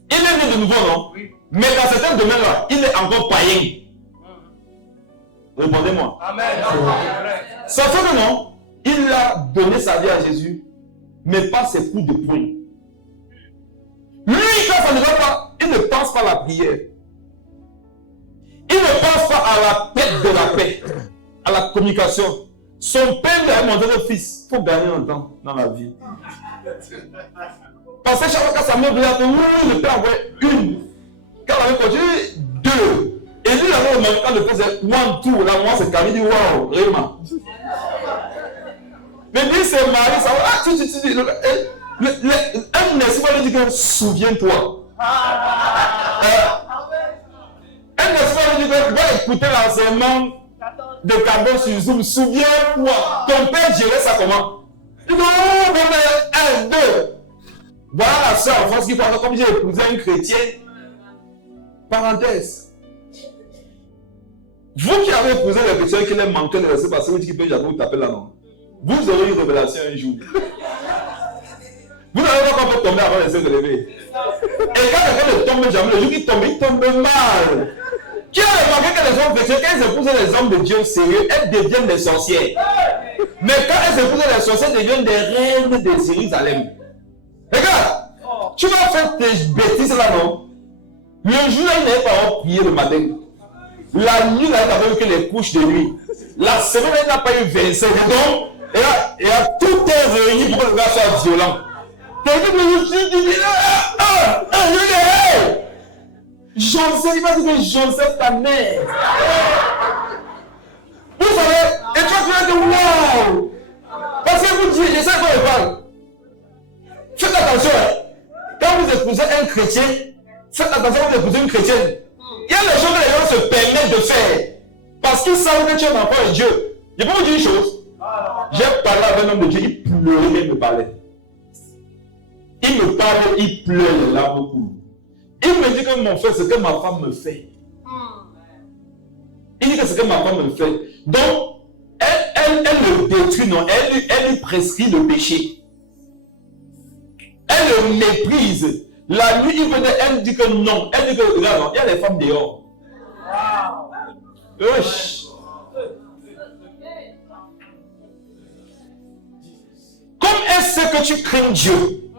Il est né de nouveau, non? Mais dans certains domaines-là, il est encore païen. Répondez-moi. Amen. Ça fait que non, il a donné sa vie à Jésus, mais pas ses coups de poing. Lui, quand ça ne va pas, il ne pense pas à la prière. Il ne pense pas à la paix de la paix, à la communication. Son père lui a montré le fils. Il faut gagner un temps dans la vie. Parce que chaque fois que sa mère voulait appeler, oui, le père envoyait une. Quand elle avait continué, deux. Et lui, il avait remarqué quand le père c'est one, two, là, moi c'est Camille, dit waouh, vraiment. Mais dit c'est Marie, ça va, ah, tu dis, un esprit va lui dire que souviens-toi. Un esprit va lui dire que va écouter l'enseignement de Carbon sur Zoom, souviens-toi, ton père gérait ça comment? Il dit, oh, bon, 1, 2. Voilà la soeur en France qui parle comme j'ai épousé un chrétien. Parenthèse. Vous qui avez épousé le chrétien qui l'aime manquer de rester parce que vous dites qu'il peut jamais vous taper là, non? Vous aurez une révélation un jour. Vous n'avez pas encore tomber avant d'essayer de lever. Et quand quelqu'un ne tombe jamais, le jour qu'il tombe mal. Qui a remarqué que les hommes chrétiens, quand ils épousent les hommes de Dieu sérieux, elles deviennent des sorcières. Mais quand elles épousent les sorcières, elles deviennent des reines de Jérusalem. Regarde, tu vas faire tes bêtises là, non? Le jour là, il n'avait pas prié le matin. La nuit, il n'avait pas vu que les couches de nuit. La semaine, il n'a pas eu 25 ans. Et à tout est réuni pour que le gars soit violent. Joseph, il va dire que Joseph, ta mère. Vous savez, et toi tu vas dire waouh. Parce que vous dites, je sais quoi je parle. Faites attention, quand vous épousez un chrétien, faites attention quand vous épousez une chrétienne. Il y a des choses que les gens se permettent de faire. Parce qu'ils savent que tu es un enfant de Dieu. Je peux vous dire une chose. J'ai parlé avec un homme de Dieu, il pleurait, mais il me parlait. Il me parlait, il pleure les larmes coulent. Il me dit que mon frère, ce que ma femme me fait. Il dit que ce que ma femme me fait. Donc, elle le détruit, non? Elle lui prescrit le péché. Elle le méprise. La nuit, il venait, elle dit que non. Elle dit que, regarde, non, il y a les femmes dehors. Wesh. Comme elle sait que tu crains Dieu,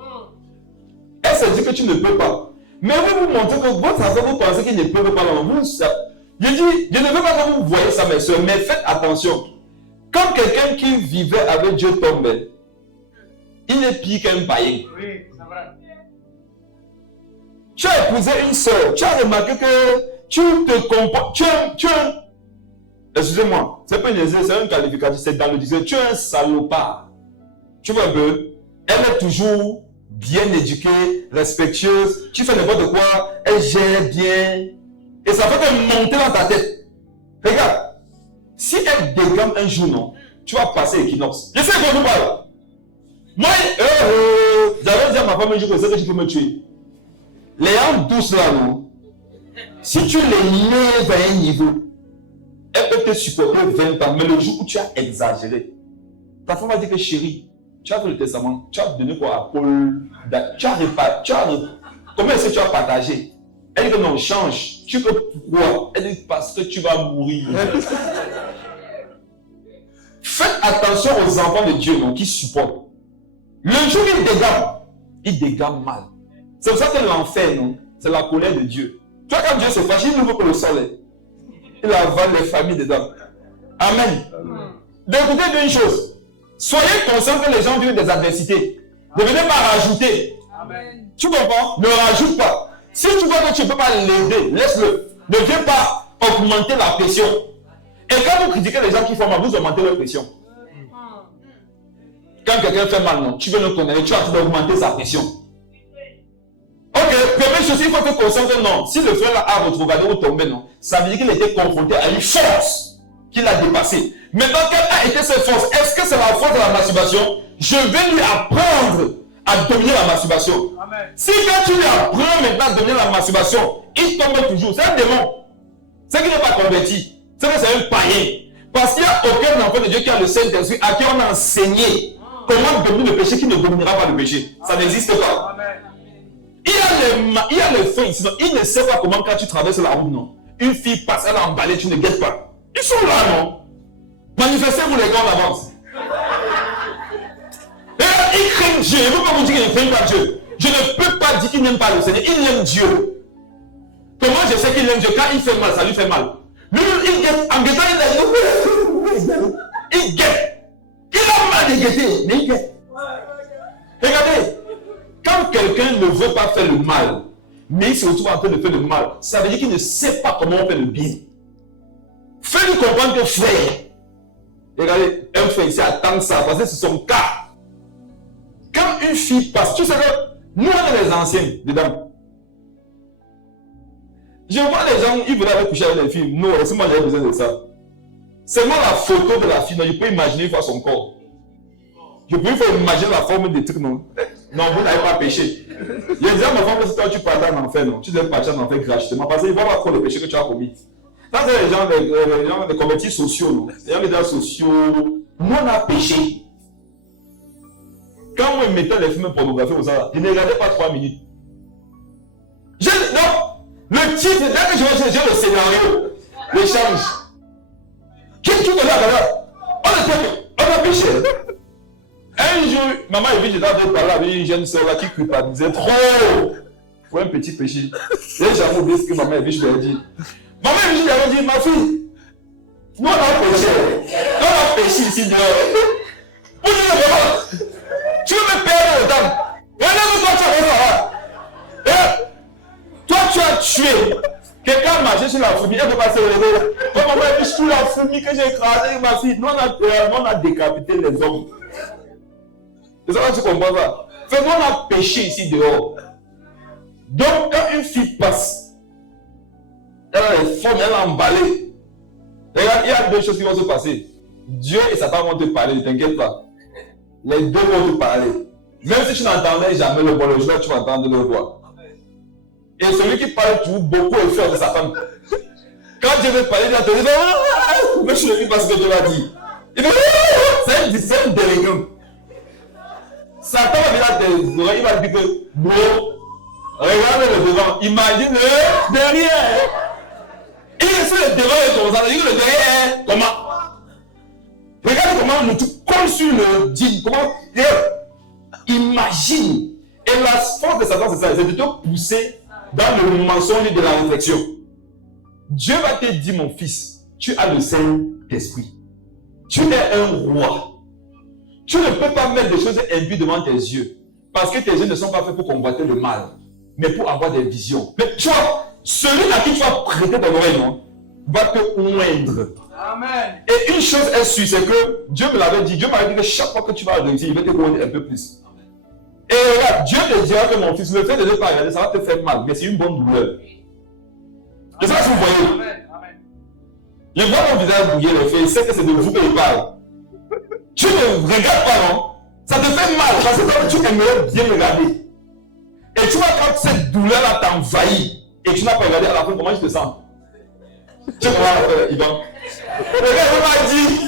elle se dit que tu ne peux pas. Mais vous montrez que votre affaire, vous pensez qu'il ne peut pas. Je dis, je ne veux pas que vous voyez ça, mes soeurs, mais faites attention. Quand quelqu'un qui vivait avec Dieu tombe, il est pire qu'un païen. Oui, c'est vrai. Tu as épousé une soeur, tu as remarqué que tu te comportes, excusez-moi, c'est pas une exercice, c'est un qualificatif, c'est dans le dictionnaire, tu es un salopard. Tu vois un peu, elle est toujours bien éduquée, respectueuse, tu fais n'importe quoi, elle gère bien, et ça fait te monter dans ta tête. Regarde, si elle dégamme un jour, non, tu vas passer l'équinoxe. Je sais que vous parlez. Moi, j'avais dit à ma femme un jour que c'est que tu peux me tuer. Les âmes douces là, non, si tu les lèves à un niveau, elle peut te supporter 20 ans, mais le jour où tu as exagéré, ta femme va dire que chérie, tu as fait le testament, tu as donné quoi à Paul, comment est-ce que tu as partagé? Elle dit que non, change. Tu peux pourquoi? Elle dit parce que tu vas mourir. Faites attention aux enfants de Dieu non, qui supportent. Le jour où il dégamme mal. C'est pour ça que l'enfer, non, c'est la colère de Dieu. Tu vois, quand Dieu se fâche, il n'ouvre que le soleil. Il avale les familles dedans. Amen. D'écouter d'une chose. Soyez conscients que les gens vivent des adversités. Ne venez pas rajouter. Amen. Tu comprends? Ne rajoute pas. Si tu vois que tu ne peux pas l'aider, laisse-le. Ne viens pas augmenter la pression. Et quand vous critiquez les gens qui font mal, vous augmentez leur pression. Quand quelqu'un fait mal, non, tu veux le condamner, tu as augmenter sa pression. Ok, première chose, il faut te conscience que non. Si le frère a retrouvé ou tombé, non, ça veut dire qu'il était confronté à une force qu'il a dépassée. Maintenant, quelle a été cette force? Est-ce que c'est la force de la masturbation? Je vais lui apprendre à dominer la masturbation. Amen. Si quand tu lui apprends maintenant à dominer la masturbation, il tombe toujours. C'est un démon. C'est qu'il n'est pas converti. C'est que c'est un païen. Parce qu'il n'y a aucun enfant de Dieu qui a le Saint-Esprit à qui on a enseigné comment dominer le péché qui ne dominera pas le péché. Ça n'existe pas. Amen. Il y a le feu ici. Il ne sait pas comment quand tu traverses la route, non. Une fille passe, elle a emballé, tu ne guettes pas. Ils sont là, non. Manifestez-vous les gars en avance. Et il craint Dieu. Je ne peux pas vous dire qu'il ne craint pas Dieu. Je ne peux pas dire qu'il n'aime pas le Seigneur. Il aime Dieu. Comment je sais qu'il aime Dieu? Quand il fait mal, ça lui fait mal. Lui, il guette. En guettant, il guette. Il a mal de guetter, mais il guette. Regardez. Quand quelqu'un ne veut pas faire le mal, mais il se retrouve en train de faire le mal, ça veut dire qu'il ne sait pas comment on fait le bien. Fais-lui comprendre que frère. Regardez, un frère ici attend ça parce que c'est son cas. Quand une fille passe, tu sais que nous on est les anciens dedans. Je vois les gens, ils voulaient coucher avec les filles. Non, c'est moi j'avais besoin de ça. Seulement la photo de la fille, non, je peux imaginer voir son corps. Je peux imaginer la forme des trucs, non. Non, vous n'avez pas péché. Je disais à ma femme que si toi tu partais en enfer, non, tu devais partir en enfer gratuitement parce qu'il ne voit pas trop le péché que tu as commis. Ça, c'est les gens, les convertis sociaux, non. Les gens sociaux, nous on a péché. Quand on mettait les films pornographiques, je ne regardais pas 3 minutes. Non, le titre, dès que je vois le scénario, l'échange. Qui me là, on a péché. Un jour, maman est venue, j'étais en train de parler avec une jeune soeur là qui culpabilisait trop pour un petit péché. Et j'ai oublié ce que maman est venue, je lui ai dit. Maman est venue, je lui ai dit, ma fille, nous on a péché. Nous on a péché ici dehors. Pour dire maman, tu veux me perdre autant. Regarde-moi, toi, tu as fait. Toi, tu as tué. Quelqu'un a marché sur la fourmi, elle peut pas se relever. Comme maman est venue sur la fourmi que j'ai écrasée, ma fille, nous on a décapité les hommes. C'est ça que tu comprends ça. Fait, nous on a péché ici dehors. Donc, quand une fille passe, elle a les formes, elle a emballé. Regarde, il y a deux choses qui vont se passer. Dieu et Satan vont te parler, ne t'inquiète pas. Les deux vont te parler. Même si tu n'entendais jamais le bon, le jour tu vas entendre leur voix. Et celui qui parle toujours beaucoup est fort de sa femme. Quand Dieu veut parler, il va te dire, mais je ne dis pas ce que Dieu m'a dit. Il dit, c'est un délinquant. Satan va venir à tes oreilles, il va dire que, bon, regarde le devant, imagine le derrière. Il est sur le devant et comme ça, il dit que le derrière, comment? Regarde comment nous comme sur le jean, comment? Imagine. Et la force de Satan, c'est ça, c'est de te pousser dans le mensonge de la réflexion. Dieu va te dire, mon fils, tu as le Saint-Esprit. Tu es un roi. Tu ne peux pas mettre des choses impies devant tes yeux. Parce que tes yeux ne sont pas faits pour combattre le mal, mais pour avoir des visions. Mais tu vois, celui à qui tu vas prêter ton oreille, non, va te oindre. Amen. Et une chose est sûre, c'est que Dieu me l'avait dit. Dieu m'avait dit que chaque fois que tu vas réussir, il va te oindre un peu plus. Et regarde, Dieu te dira que mon fils, le fait de ne pas regarder, ça va te faire mal, mais c'est une bonne douleur. C'est ça que vous voyez. Amen. Je vois mon visage bouiller le fait, il sait que c'est de vous qu'il parle. Tu ne regardes pas, non? Ça te fait mal parce que tu aimerais bien regarder. Et tu vois, quand cette douleur-là t'envahit et tu n'as pas regardé à la fin, comment tu te sens? Tu vois, Yvan? Regarde, il m'a dit.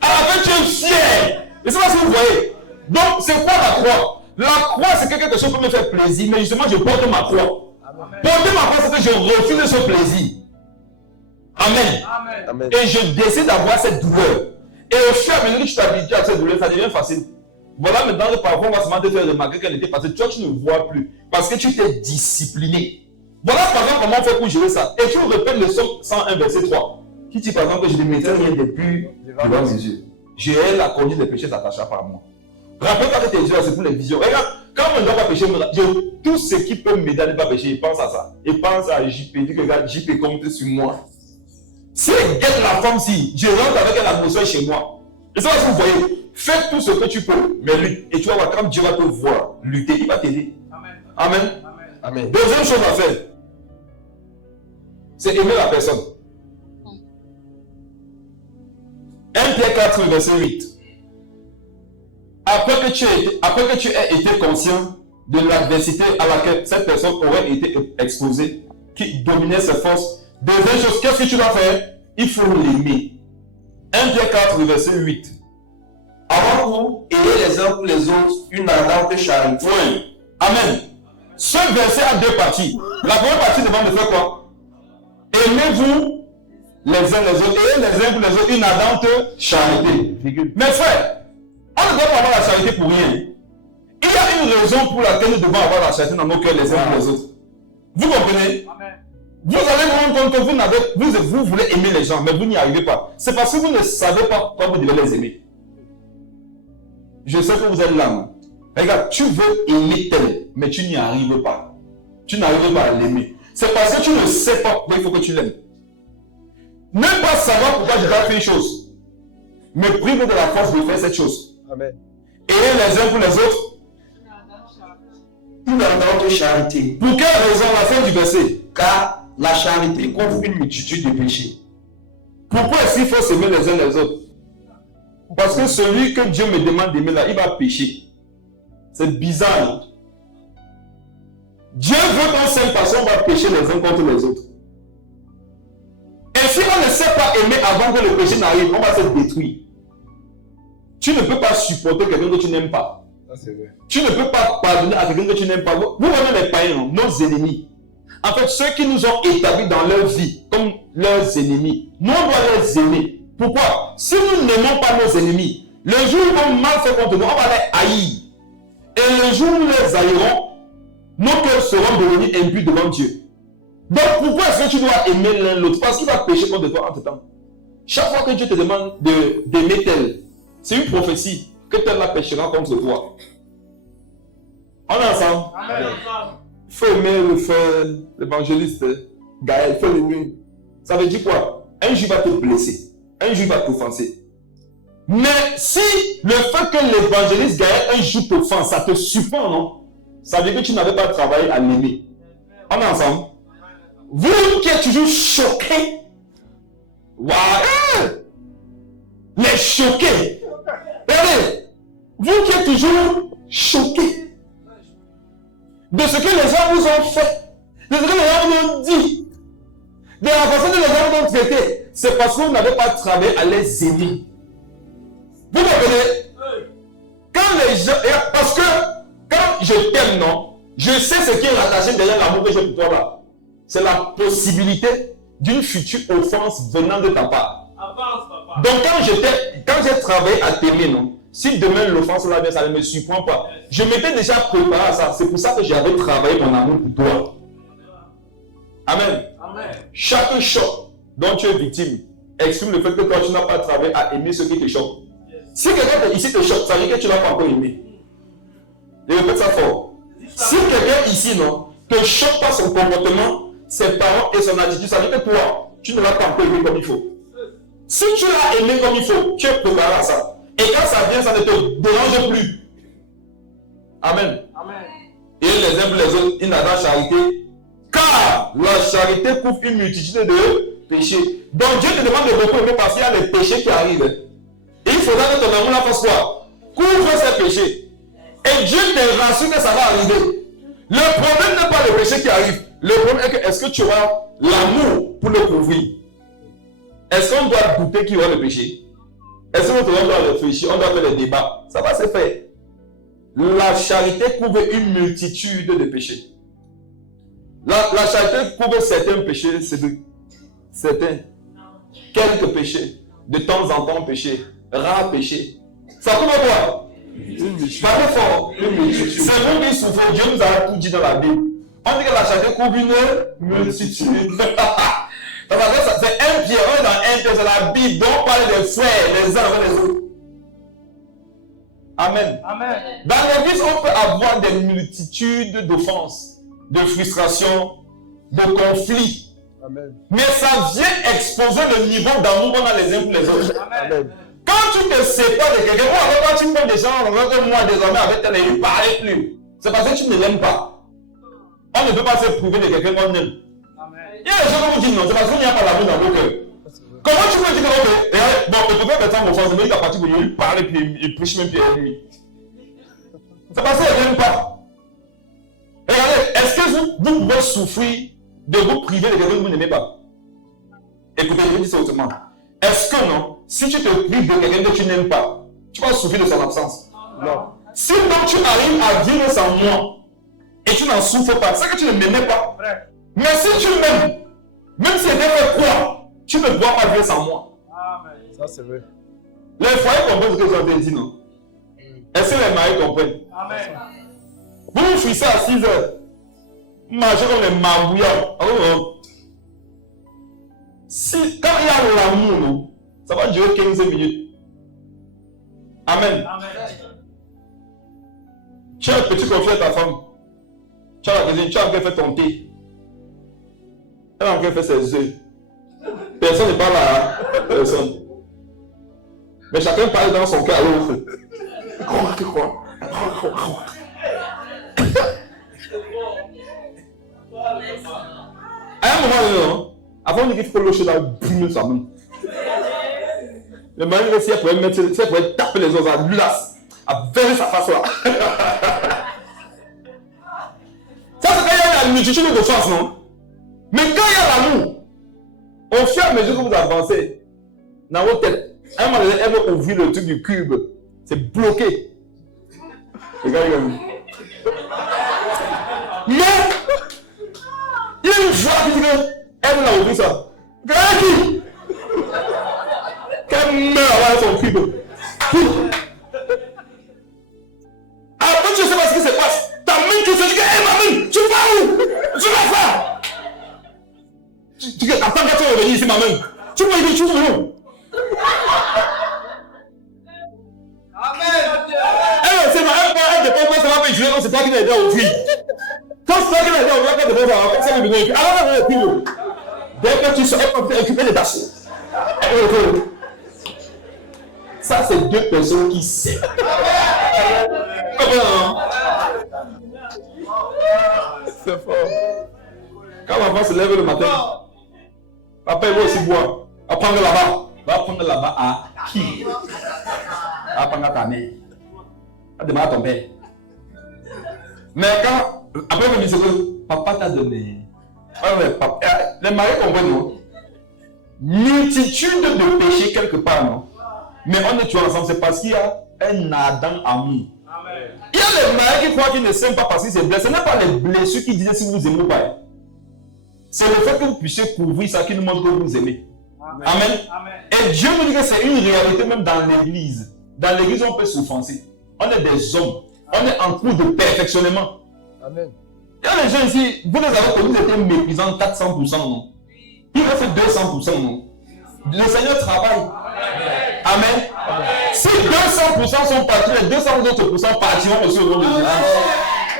À la fin, tu es fier. Et c'est pas ce que vous voyez. Donc, c'est quoi la croix? La croix, c'est quelque chose qui me fait plaisir, mais justement, je porte ma croix. Porter ma croix, c'est que je refuse ce plaisir. Amen. Amen. Et je décide d'avoir cette douleur. Et au fur et à mesure que tu t'habitues à cette douleur, ça devient facile. Voilà, maintenant, parfois, on va seulement te faire remarquer qu'elle était passée. Toi, tu ne vois plus. Parce que tu t'es discipliné. Voilà, par exemple, comment on fait pour gérer ça. Et tu répètes le psaume 101, verset 3. Qui dit, par exemple, que je ne mettrai rien de plus devant mes yeux. J'ai la conduite des péchés s'attacha par moi. Rappelle-toi que tes yeux, c'est pour les visions. Regarde, quand on ne doit pas pécher, tout ce qui peut m'aider à ne pas pécher, il pense à ça. Il pense à JP. Il dit que regarde, JP compte sur moi. Si elle guette la femme, si je rentre avec elle la notion chez moi, et ça, vous voyez, fais tout ce que tu peux, mais lutte. Et tu vas voir, quand Dieu va te voir lutter, il va t'aider. Amen. Amen. Amen. Amen. Deuxième chose à faire, c'est aimer la personne. 1 Pierre 4, verset 8. Après que tu aies été conscient de l'adversité à laquelle cette personne aurait été exposée, qui dominait ses forces, deuxième chose, qu'est-ce que tu dois faire? Il faut l'aimer. 1 Pierre 4, verset 8. Avant vous, ayez les uns pour les autres une ardente charité. Oui. Amen. Ce verset a deux parties. La première partie demande de faire quoi? Aimez-vous les uns les autres. Ayez les uns pour les autres une ardente charité. Mes frères, on ne doit pas avoir la charité pour rien. Il y a une raison pour laquelle nous devons avoir la charité dans nos cœurs les uns pour les autres. Vous comprenez? Amen. Vous allez vous rendre compte que vous voulez aimer les gens, mais vous n'y arrivez pas. C'est parce que vous ne savez pas comment vous devez les aimer. Je sais que vous êtes là. Non? Regarde, tu veux aimer tel, mais tu n'y arrives pas. Tu n'arrives pas à l'aimer. C'est parce que tu ne sais pas pourquoi il faut que tu l'aimes. Même pas savoir pourquoi je dois faire une chose. Me prive de la force de faire cette chose. Amen. Et les uns pour les autres. Pour la notre charité. Pour quelle raison la fin du verset? Car la charité couvre une multitude de péchés. Pourquoi est-ce qu'il faut s'aimer les uns les autres? Parce que celui que Dieu me demande d'aimer là, il va pécher. C'est bizarre. Non? Dieu veut qu'on s'aime parce qu'on va pécher les uns contre les autres. Et si on ne sait pas aimer avant que le péché n'arrive, on va se détruire. Tu ne peux pas supporter quelqu'un que tu n'aimes pas. C'est vrai. Tu ne peux pas pardonner à quelqu'un que tu n'aimes pas. Vous voyez les païens, non? Nos ennemis. En fait, ceux qui nous ont établis dans leur vie comme leurs ennemis, nous on doit les aimer. Pourquoi? Si nous n'aimons pas nos ennemis, le jour où ils vont mal faire contre nous, on va les haïr. Et le jour où nous les haïrons, nos cœurs seront devenus impurs devant Dieu. Donc pourquoi est-ce que tu dois aimer l'un l'autre? Parce qu'il va pécher contre toi entre temps. Chaque fois que Dieu te demande d'aimer tel, c'est une prophétie que tel la péchera contre toi. On est ensemble? Amen. Il faut aimer le frère, l'évangéliste Gaël, il faut l'aimer. Ça veut dire quoi? Un jour il va te blesser, un jour il va t'offenser. Mais si le fait que l'évangéliste Gaël un jour t'offense, ça te surprend, non? Ça veut dire que tu n'avais pas travaillé à l'aimer. On est ensemble? Vous qui êtes toujours choqués, waouh! Les choqués. Regardez, vous qui êtes toujours choqués de ce que les gens vous ont fait, de ce que les gens vous ont dit, de la façon dont les gens vous ont traité, c'est parce que vous n'avez pas travaillé à les aimer. Vous comprenez? Quand les gens, parce que quand je t'aime, non, je sais ce qui est rattaché derrière l'amour que j'ai pour toi là. C'est la possibilité d'une future offense venant de ta part. Donc quand j'ai travaillé à t'aimer, non, si demain l'offense là vient, ça ne me surprend pas. Je m'étais déjà préparé à ça. C'est pour ça que j'avais travaillé mon amour pour toi. Amen. Amen. Chaque choc dont tu es victime exprime le fait que toi tu n'as pas travaillé à aimer ce qui te choque. Si quelqu'un ici te choque, ça veut dire que tu ne l'as pas encore aimé. Je répète ça fort. Si quelqu'un ici, non, te choque par son comportement, ses parents et son attitude, ça veut dire que toi, tu ne l'as pas encore aimé comme il faut. Si tu l'as aimé comme il faut, tu es préparé à ça. Et quand ça vient, ça ne te dérange plus. Amen. Amen. Et les uns pour les autres, ils n'ont pas charité. Car la charité couvre une multitude de péchés. Donc Dieu te demande de beaucoup aimer parce qu'il y a les péchés qui arrivent. Et il faudra que ton amour la fasse quoi? Couvre ces péchés. Et Dieu te rassure que ça va arriver. Le problème n'est pas le péché qui arrive. Le problème est que est-ce que tu auras l'amour pour le couvrir? Est-ce qu'on doit douter qu'il y aura le péché? Est-ce qu'on doit réfléchir? On doit faire des débats. Ça va se faire. La charité couvre une multitude de péchés. La charité couvre certains péchés, c'est certains. Quelques péchés. De temps en temps péchés. Rares péchés. Ça couvre quoi? Parlez fort. C'est nous qui souffrons. Dieu nous a tout dit dans la Bible. On dit que la charité couvre une multitude. C'est 1 Pierre, on est dans 1 Pierre, c'est la Bible dont on parle des frères, les uns avec les autres. Amen. Amen. Dans l'église, on peut avoir des multitudes d'offenses, de frustrations, de conflits. Amen. Mais ça vient exposer le niveau d'amour qu'on a les uns pour les autres. Amen. Quand tu te sépares de quelqu'un, quand tu prends des gens, moi désormais avec tel, il ne parlait plus. C'est parce que tu ne l'aimes pas. On ne peut pas se prouver de quelqu'un qu'on aime. Il y a des gens qui vous disent non, c'est parce qu'il n'y a pas l'amour dans vos cœurs. Comment tu peux dire que bon, le prophète Bertrand m'offense, mais il a parti pour lui parler, puis il prêche même plus à lui. C'est parce qu'il n'aime pas. Regardez, est-ce que vous pouvez souffrir de vous priver de quelqu'un que vous n'aimez pas? Écoutez, je vais dire ça autrement. Est-ce que non, si tu te prives de quelqu'un que tu n'aimes pas, tu vas souffrir de son absence? Non. Si donc tu arrives à vivre sans moi, et tu n'en souffres pas, c'est que tu ne m'aimais pas. Mais si tu m'aimes, même si c'était fait quoi, tu ne pourras pas vivre sans moi. Amen. Ça c'est vrai. Les foyers comprennent ce que j'ai dit, non? Est-ce que les maris comprennent? Amen. Vous vous finissez à 6 heures. Marchez comme les mabouillards. Si, quand il y a l'amour, non, ça va durer 15 minutes. Amen. Amen. Tu as un petit conflit à ta femme. Tu as la cuisine, tu as encore fait ton thé. Elle a encore fait ses œufs. Personne ne parle à personne. Mais chacun parle dans son cœur à l'autre. À un moment donné, avant de dire qu'il faut lâcher là, brumer sa main. Le mari, si elle pouvait taper les autres, à glace, à verser sa face là. Ça, c'est quand il y a la multitude de forces, non? Mais quand il y a l'amour, au fur et à mesure que vous avancez dans votre tête, à un moment donné, elle veut ouvrir le truc du cube. C'est bloqué. Regardez comme mais il y a une joie qui dit qu'elle l'a ouvert ça. Regardez qui? Qu'elle meurt avec son cube. Alors quand tu ne sais pas ce qui se passe, ta main qui se dit que hé ma main, tu vas où? Tu vas faire? Tu dis attends quand tu vas revenir ici ma main. Tu vas y aller, tu vas où? C'est ma elle dépend pas, ça va pas utiliser quand c'est toi qui l'as aidé à ouvrir. Quand c'est toi qui l'as aidé à ouvrir, quand tu vas faire ça, ça va venir. Alors là, plus. Dès que tu seras occupé des tâches. Ça, c'est deux personnes qui s'aiment. C'est fort. Quand l'enfant se lève le matin, papa il va aussi boire. Va prendre là-bas. Va prendre là-bas à qui? Va prendre à ta mère. Va demander à ton père. Mais quand, après on me dit que papa t'a donné. Les maris comprennent, non? Multitude de péchés quelque part, non? Mais on est tous ensemble, c'est parce qu'il y a un ardent amour. Il y a les maris qui croient qu'ils ne s'aiment pas parce qu'ils se blessent. Ce n'est pas les blessures qui disent si vous aimez ou pas. C'est le fait que vous puissiez couvrir ça qui nous montre que vous aimez. Amen. Et Dieu nous dit que c'est une réalité même dans l'église. Dans l'église, on peut s'offenser. On est des hommes. On est en cours de perfectionnement. Amen. Il y a des gens ici, vous les avez connus, ils étaient méprisants 400%, non? Il a fait 200%, non? Le Seigneur travaille. Amen. Si 200% sont partis, les 200 autres pourcents partiront aussi au nom de Jésus.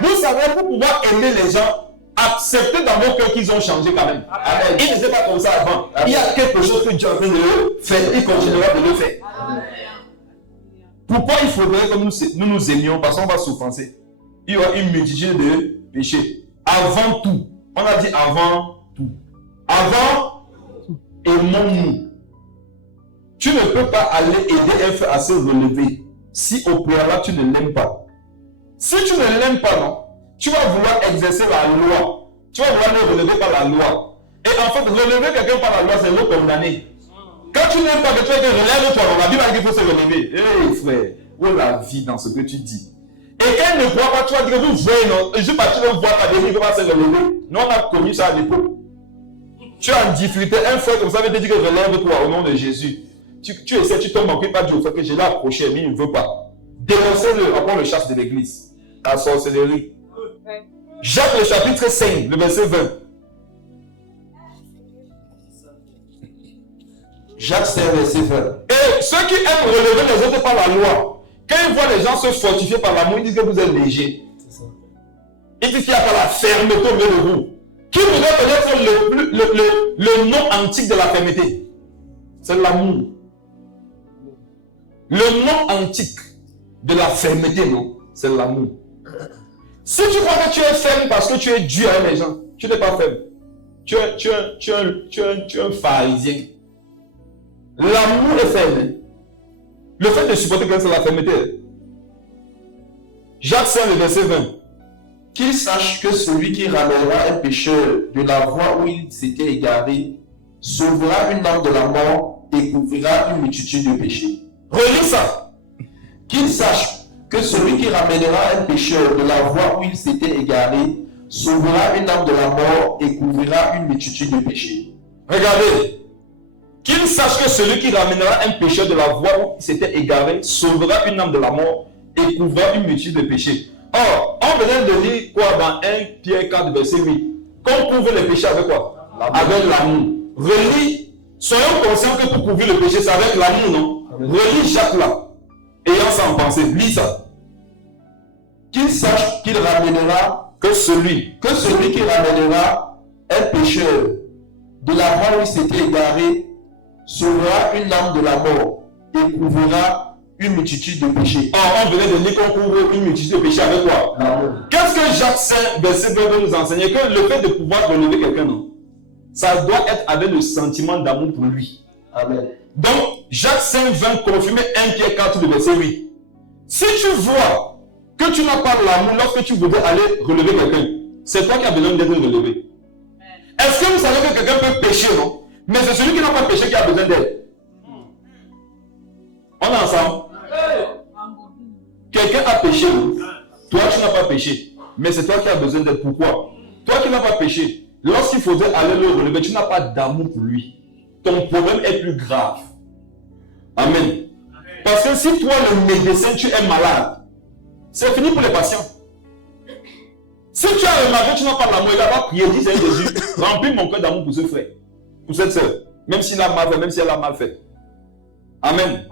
Vous savez, pour pouvoir aimer les gens, acceptez dans vos cœurs qu'ils ont changé quand même. Amen. Ils n'étaient pas comme ça avant. Amen. Il y a quelque chose que Dieu a fait de eux, il continuera de le faire. Amen. Pourquoi il faudrait que nous aimions? Parce qu'on va s'offenser. Il y aura une multitude de péchés. Avant tout, on a dit avant tout. Avant, aimons-nous. Tu ne peux pas aller aider un frère à se relever si au préalable tu ne l'aimes pas. Si tu ne l'aimes pas, non, tu vas vouloir exercer la loi. Tu vas vouloir le relever par la loi. Et en fait, relever quelqu'un par la loi, c'est le condamner. Quand tu n'aimes pas que tu relèves-toi, la Bible a dit qu'il faut se relever. Hé frère, où est la vie dans ce que tu dis? Et quand elle ne croit pas, tu vas dire que vous voyez, non, je pas tu ne vois pas des livres, va se relever. Nous, on a commis ça à l'époque. Tu as en difficulté, un frère comme ça veut te dire que relève-toi au nom de Jésus. Tu essaies, tu tombes en cul, pas Dieu, que je l'ai approché, mais il ne veut pas. Dénoncez-le, après on le chasse de l'église. La sorcellerie. Jacques le chapitre 5, le verset 20. Jacques 5, verset 20. Et ceux qui aiment relever les autres par la loi, quand ils voient les gens se fortifier par l'amour, ils disent que vous êtes légers. Ils disent qu'il n'y a pas la fermeté au milieu de vous. Qui voudrait peut-être le nom antique de la fermeté? C'est l'amour. Le nom antique de la fermeté, non? C'est l'amour. Si tu crois que tu es ferme parce que tu es dur avec les gens, tu n'es pas ferme. Tu es un pharisien. L'amour est ferme. Le fait de supporter quelqu'un, c'est la fermeté. Jacques 5, le verset 20. Qu'il sache que celui qui ramènera un pécheur de la voie où il s'était égaré sauvera une âme de la mort et couvrira une multitude de péchés. Relis ça. Qu'il sache que celui qui ramènera un pécheur de la voie où il s'était égaré sauvera une âme de la mort et couvrira une multitude de péchés. Regardez. Qu'il sache que celui qui ramènera un pécheur de la voie où il s'était égaré sauvera une âme de la mort et couvrira une multitude de péchés. Or, on venait de lire quoi dans 1 Pierre 4, verset 8? Qu'on couvre les péchés avec quoi? Avec l'amour. Relis, soyons conscients que pour couvrir le péché, c'est avec l'amour, non? Relis Jacques là, ayant ça en pensée, lis ça. Qu'il sache qu'il ramènera que celui qui ramènera un pécheur de la voie où il s'était égaré sauvera une âme de la mort et couvrira une multitude de péchés. Or, on venait de dire qu'on couvre une multitude de péchés avec quoi? L'amour. Qu'est-ce que Jacques 5, verset 20 veut nous enseigner? Que le fait de pouvoir relever quelqu'un, non? Ça doit être avec le sentiment d'amour pour lui. Amen. Donc, Jacques 5, 20 confirme 1 Pierre 4, le verset 8. Si tu vois que tu n'as pas l'amour lorsque tu voudrais aller relever quelqu'un, c'est toi qui as besoin d'être relevé. Est-ce que vous savez que quelqu'un peut pécher, non? Mais c'est celui qui n'a pas péché qui a besoin d'aide. On est ensemble? Quelqu'un a péché, non? Toi tu n'as pas péché. Mais c'est toi qui as besoin d'aide. Pourquoi? Toi qui n'as pas péché, lorsqu'il faudrait aller le relever, tu n'as pas d'amour pour lui. Ton problème est plus grave. Amen. Parce que si toi, le médecin, tu es malade, c'est fini pour les patients. Si tu as remarqué que tu n'as pas l'amour, il va pas prier, dis Seigneur Jésus, remplis mon cœur d'amour pour ce frère, pour cette soeur, même s'il a mal fait, même si elle a mal fait. Amen.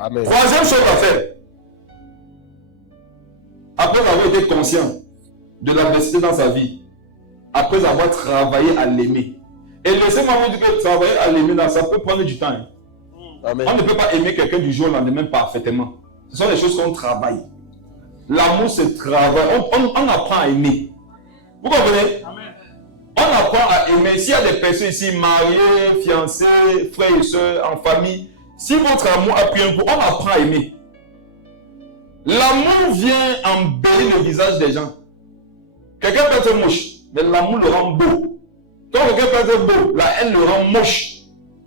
Amen. Troisième chose à faire, après avoir été conscient de l'adversité dans sa vie, après avoir travaillé à l'aimer. Et laissez-moi vous dire que travailler à l'aimer, ça peut prendre du temps. Hein. Amen. On ne peut pas aimer quelqu'un du jour au lendemain parfaitement. Ce sont des choses qu'on travaille. L'amour se travaille. On apprend à aimer. Vous comprenez? Amen. On apprend à aimer. S'il y a des personnes ici, mariées, fiancées, frères et sœurs, en famille, si votre amour a pris un coup, on apprend à aimer. L'amour vient embellir le visage des gens. Quelqu'un peut être moche, mais l'amour le rend beau. Quand quelqu'un peut être beau, la haine le rend moche.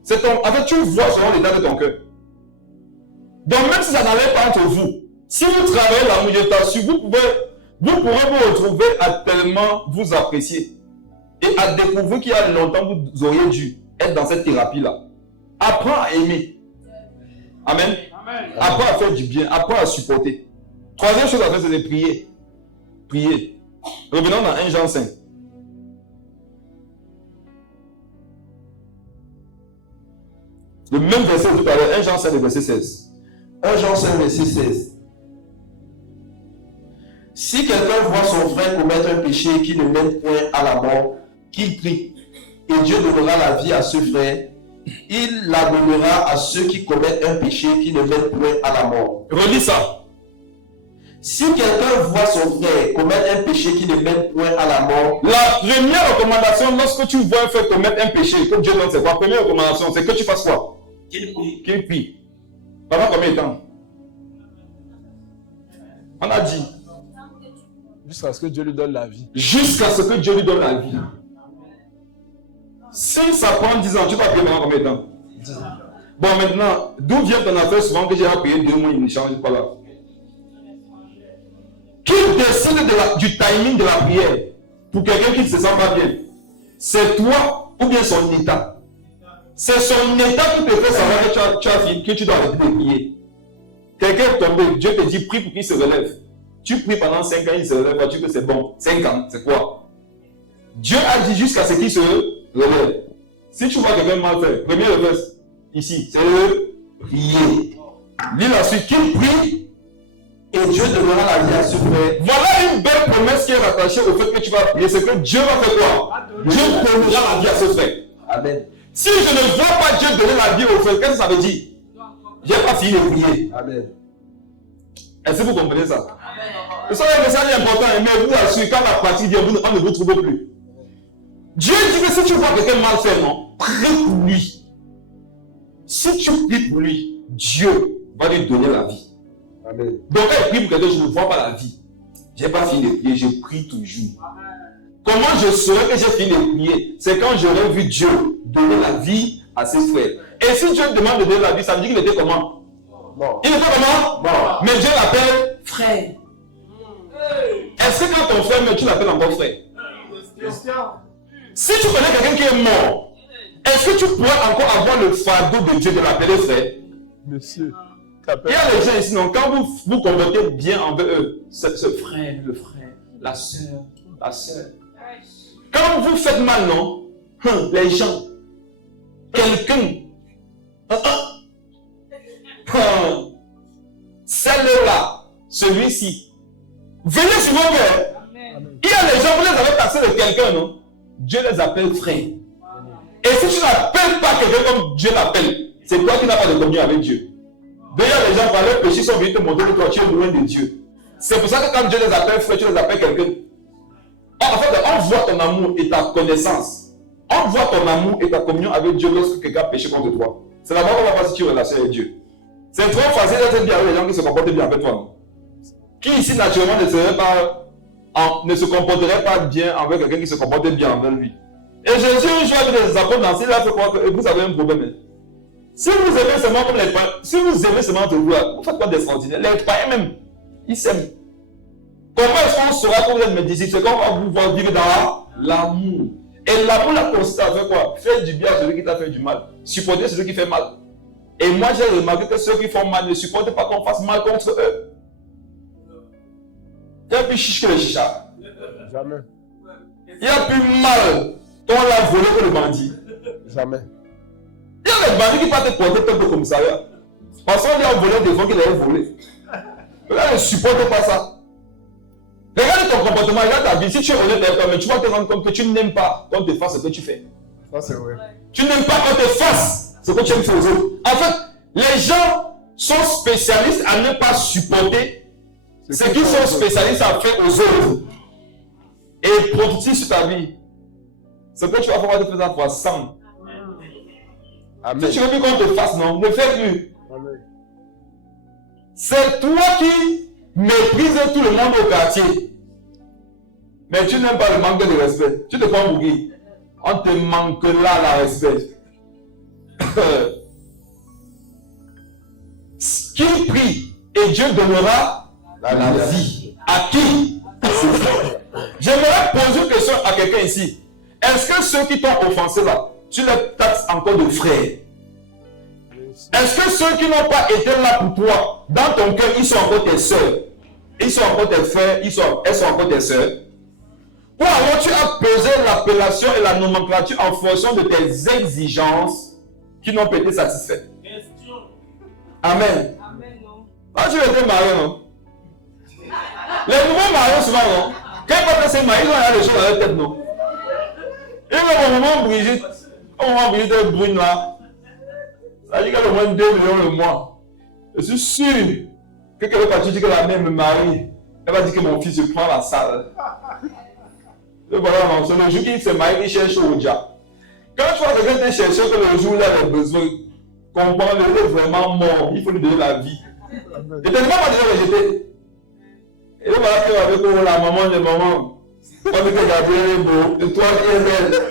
En fait, tu vois selon l'état de ton cœur. Donc, même si ça n'allait pas entre vous, si vous travaillez l'amour, je t'assure, vous pourrez vous retrouver à tellement vous apprécier et à découvrir qu'il y a longtemps vous auriez dû être dans cette thérapie-là. Apprends à aimer. Amen. Apprends à faire du bien, apprends à supporter. Troisième chose à faire, c'est de prier. Prier. Revenons dans 1 Jean 5. Le même verset tout à l'heure, 1 Jean 5, verset 16. 1 Jean 5, verset 16. Si quelqu'un voit son frère commettre un péché qui ne mène point à la mort, qu'il prie, et Dieu donnera la vie à ce frère, il la donnera à ceux qui commettent un péché qui ne mène point à la mort. Relis ça. Si quelqu'un voit son frère commettre un péché qui ne mène point à la mort, La première recommandation, lorsque tu vois un frère commettre un péché, que Dieu donne, c'est quoi? La première recommandation, c'est que tu fasses quoi? Qu'il prie. Pendant combien de temps? On a dit. Jusqu'à ce que Dieu lui donne la vie. Jusqu'à ce que Dieu lui donne la vie. Si ça prend 10 ans, tu vas prier pendant combien de temps? 10 ans. Bon, maintenant, d'où vient ton affaire souvent que j'ai prié 2 mois, il ne change pas là? Qui décide du timing de la prière pour quelqu'un qui ne se sent pas bien? C'est toi ou bien son état? C'est son état qui te fait savoir que tu dois arrêter de prier. Quelqu'un est tombé, Dieu te dit prie pour qu'il se relève. Tu pries pendant 5 ans, il se relève, tu dis que c'est bon. 5 ans, c'est quoi? Dieu a dit jusqu'à ce qu'il se relève. Si tu vois quelqu'un mal fait, premier verset, ici, c'est prier. Lis la suite, qu'il prie. et Dieu donnera la vie à ce frère. Voilà une belle promesse qui est rattachée au fait que tu vas prier. C'est que Dieu va faire quoi? Dieu donnera la vie à ce frère. Amen. Si je ne vois pas Dieu donner la vie au frère, qu'est-ce que ça veut dire? Je n'ai pas fini de prier. Amen. Est-ce que vous comprenez ça? C'est un message important, mais vous assurez, quand la pratique vient, on ne vous trouve plus. Dieu dit que si tu vois quelqu'un mal faire, non, prie pour lui. Si tu pries pour lui, Dieu va lui donner la vie. Amen. Donc quand je prie pour quelqu'un, je ne vois pas la vie. Je n'ai pas fini de prier, je prie toujours. Comment je saurais que j'ai fini de prier? C'est quand j'aurais vu Dieu donner la vie à ses frères. Et si Dieu demande de donner la vie, ça veut dire qu'il était comment? Bon. Il était comment? Bon. Mais Dieu l'appelle frère. Est-ce que quand ton frère meurt, tu l'appelles encore frère? Si tu connais quelqu'un qui est mort, est-ce que tu pourrais encore avoir le fardeau de Dieu de l'appeler frère? Monsieur. Il y a les gens ici, non, quand vous vous comportez bien envers eux, ce frère, le frère, la soeur, la soeur. Quand vous faites mal, non, les gens, quelqu'un, celle-là, celui-ci, venez sur vos cœurs. Il y a les gens, vous les avez taxés de quelqu'un, non? Dieu les appelle frères. Et si tu n'appelles pas quelqu'un comme Dieu l'appelle, c'est toi qui n'as pas de communion avec Dieu. D'ailleurs, les gens par leur péché sont venus te montrer que toi tu es loin de Dieu. C'est pour ça que quand Dieu les appelle frères, tu les appelles quelqu'un. En fait, on voit ton amour et ta connaissance. On voit ton amour et ta communion avec Dieu lorsque quelqu'un péché contre toi. C'est là-bas qu'on va voir si tu es relation avec Dieu. C'est trop facile d'être bien avec les gens qui se comportent bien avec toi. Non? Qui ici naturellement ne se comporterait pas bien avec quelqu'un qui se comportait bien envers lui. Et Jésus, un jour, avec les apôtres, il a fait croire que vous avez un problème. Si vous aimez seulement comme les païens, si vous aimez seulement de vous, vous faites pas d'extraordinaire. Les païens même, ils s'aiment. Comment est-ce qu'on saura que vous êtes mes disciples? C'est qu'on va vous voir vivre dans l'amour. Et l'amour, la consiste à faire quoi? Faire du bien à celui qui t'a fait du mal. Supporter celui qui fait mal. Et moi, j'ai remarqué que ceux qui font mal ne supportent pas qu'on fasse mal contre eux. Il y a plus chiche que le chicha. Jamais. Il y a plus mal qu'on l'a volé que le bandit. Jamais. Il y a des bandits qui partent te porter comme le commissariat. Parce qu'on lui a volé des fonds qu'il avait volés. Là, ne supporte pas ça. Regarde ton comportement, regarde ta vie. Si tu es honnête avec toi, mais tu vas te rendre compte que tu n'aimes pas qu'on te fasse ce que tu fais. Ça, c'est vrai. Tu n'aimes pas qu'on te fasse ce que tu aimes faire aux autres. En fait, les gens sont spécialistes à ne pas supporter ce qu'ils sont spécialistes à faire aux autres. Et productif sur ta vie. Ce que tu vas pouvoir te faire pour 100. Amen. Si tu veux plus qu'on te fasse, non, ne fais plus. Amen. C'est toi qui méprises tout le monde au quartier. Mais tu n'aimes pas le manque de respect. Tu te prends bouillir. On te manque là la respect. Qui prie et Dieu donnera la vie. À qui? J'aimerais poser une question à quelqu'un ici. Est-ce que ceux qui t'ont offensé là, tu les taxes encore de frères? Est-ce que ceux qui n'ont pas été là pour toi, dans ton cœur, ils sont encore tes soeurs? Ils sont encore tes frères, elles sont encore tes soeurs? Ou alors tu as pesé l'appellation et la nomenclature en fonction de tes exigences qui n'ont pas été satisfaites? Amen. Ah, tu étais marié, non? Les nouveaux mariés, souvent, non? Quand ils partent de se marier, ils ont les choses dans leur tête, non? Et au moment où Brigitte est brune là, ça dit qu'elle a au moins 2 millions le mois. Je suis sûr que quelqu'un va dire que la mère me marie. Elle va dire que mon fils se prend la salle. Et voilà, non, c'est le jour qu'il se marie, il cherche au dia. Quand tu vois quelqu'un te chercher que le jour où il a besoin, comprendre, il est vraiment mort, il faut lui donner la vie. Et tu n'es pas déjà rejeté. Et voilà qu'avec la maman des mamans, quand tu es Gabriel beau, et toi qui es belle,